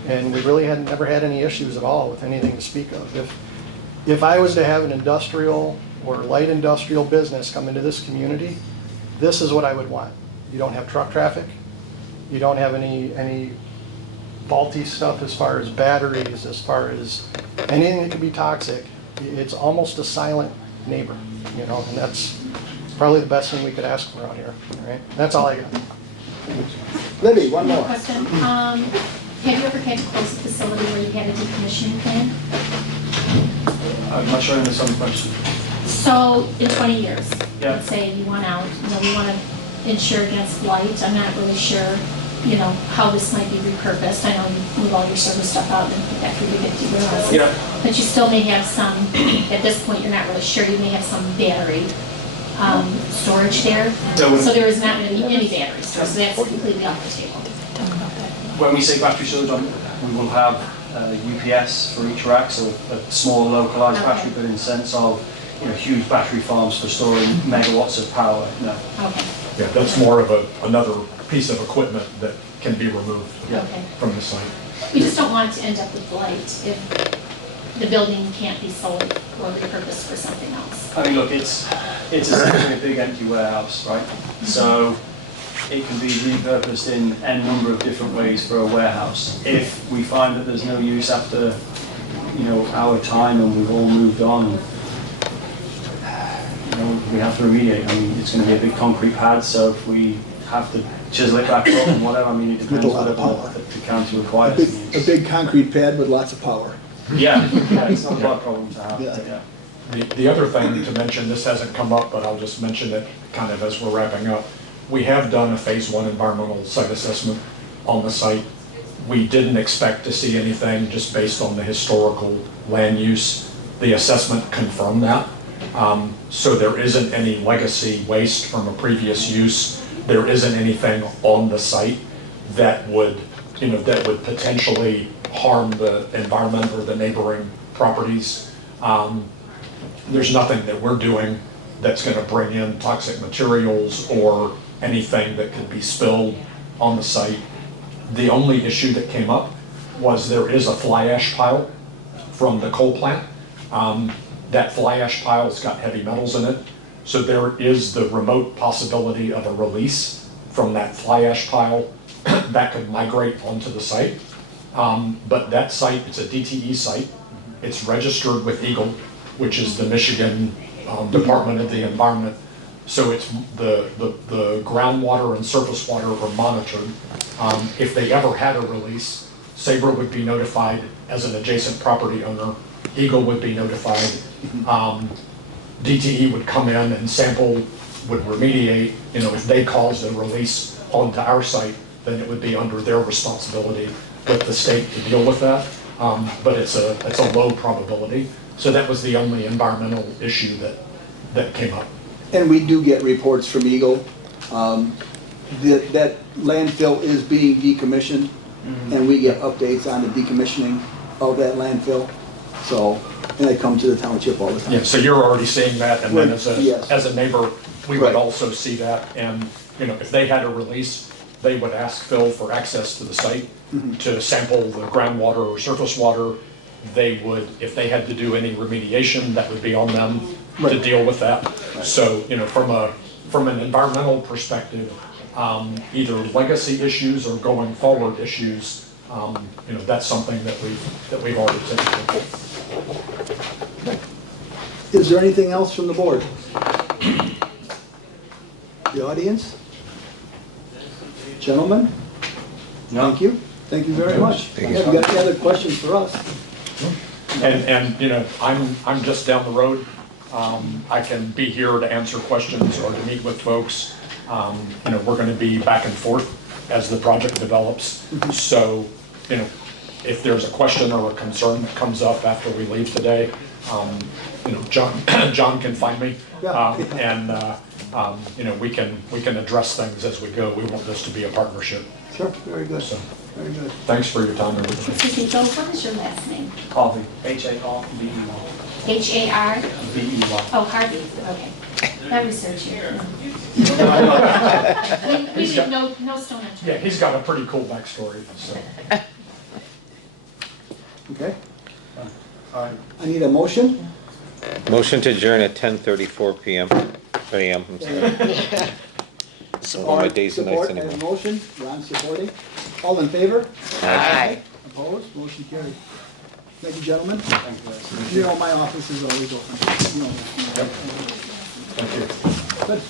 And we really never had any issues at all with anything to speak of. If I was to have an industrial or light industrial business come into this community, this is what I would want. You don't have truck traffic. You don't have any faulty stuff as far as batteries, as far as anything that could be toxic. It's almost a silent neighbor, you know, and that's probably the best thing we could ask for out here, all right? That's all I got. Libby, one more. Question. Have you ever had to close a facility where you had a decommissioning plan? I'm not sure I understand the question. So in 20 years, Yeah. let's say you want out, you know, we want to insure against blight. I'm not really sure, you know, how this might be repurposed. I know you move all your server stuff out and put that for your 50 warehouses. Yeah. But you still may have some, at this point, you're not really sure, you may have some battery storage there. So there is not going to be any battery storage, so that's completely off the table. When we say battery storage, we will have UPS for each rack, so a small localized battery, but in the sense of, you know, huge battery farms for storing megawatts of power. No. Okay. Yeah, that's more of another piece of equipment that can be removed Okay. from the site. We just don't want it to end up with blight if the building can't be sold or repurposed for something else. I mean, look, it's essentially a big empty warehouse, right? So it can be repurposed in any number of different ways for a warehouse. If we find that there's no use after, you know, our time and we've all moved on, you know, we have to remediate. I mean, it's going to be a big concrete pad, so if we have to chisel it back up and whatever, I mean, it depends With a lot of what power. the county requires. A big concrete pad with lots of power. Yeah, it's not a bad problem to have, yeah. The other thing to mention, this hasn't come up, but I'll just mention it kind of as we're wrapping up. We have done a phase 1 environmental site assessment on the site. We didn't expect to see anything just based on the historical land use. The assessment confirmed that. So there isn't any legacy waste from a previous use. There isn't anything on the site that would, you know, that would potentially harm the environment or the neighboring properties. There's nothing that we're doing that's going to bring in toxic materials or anything that could be spilled on the site. The only issue that came up was there is a fly ash pile from the coal plant. That fly ash pile's got heavy metals in it, so there is the remote possibility of a release from that fly ash pile that could migrate onto the site. But that site, it's a DTE site. It's registered with Eagle, which is the Michigan Department of the Environment. So it's the groundwater and surface water are monitored. If they ever had a release, Sabre would be notified as an adjacent property owner. Eagle would be notified. DTE would come in and sample, would remediate. You know, if they caused a release onto our site, then it would be under their responsibility with the state to deal with that. But it's a low probability. So that was the only environmental issue that came up. And we do get reports from Eagle. That landfill is being decommissioned, and we get updates on the decommissioning of that landfill. So, and they come to the township all the time. Yeah, so you're already seeing that, and then Yes. as a neighbor, we Right. would also see that. And, you know, if they had a release, they would ask Phil for access to the site to sample the groundwater or surface water. They would, if they had to do any remediation, that would be on them to Right. deal with that. So, you know, from an environmental perspective, either legacy issues or going forward issues, you know, that's something that we've already taken care of. Is there anything else from the board? The audience? Gentlemen? Thank you. Thank you very much. Have you got any other questions for us? And, you know, I'm just down the road. I can be here to answer questions or to meet with folks. You know, we're gonna be back and forth as the project develops. So, you know, if there's a question or a concern that comes up after we leave today, you know, John can find me. And, you know, we can address things as we go. We want this to be a partnership. Sure, very good. So, Very good. thanks for your time, everybody. Excuse me, Bill, what is your last name? Harvey, H-A-R-V-E-Y. H-A-R? V-E-Y. Oh, Harvey, okay. I researched you. We did no stone unturned. Yeah, he's got a pretty cool backstory, so. Okay. I need a motion. Motion to adjourn at 10:34 PM, AM, I'm sorry. All my days and nights Support, I have a anymore. motion. Ron supporting. All in favor? Aye. Opposed? Motion carried. Thank you, gentlemen. You know, my office is always open. You know that. Thank you. Good.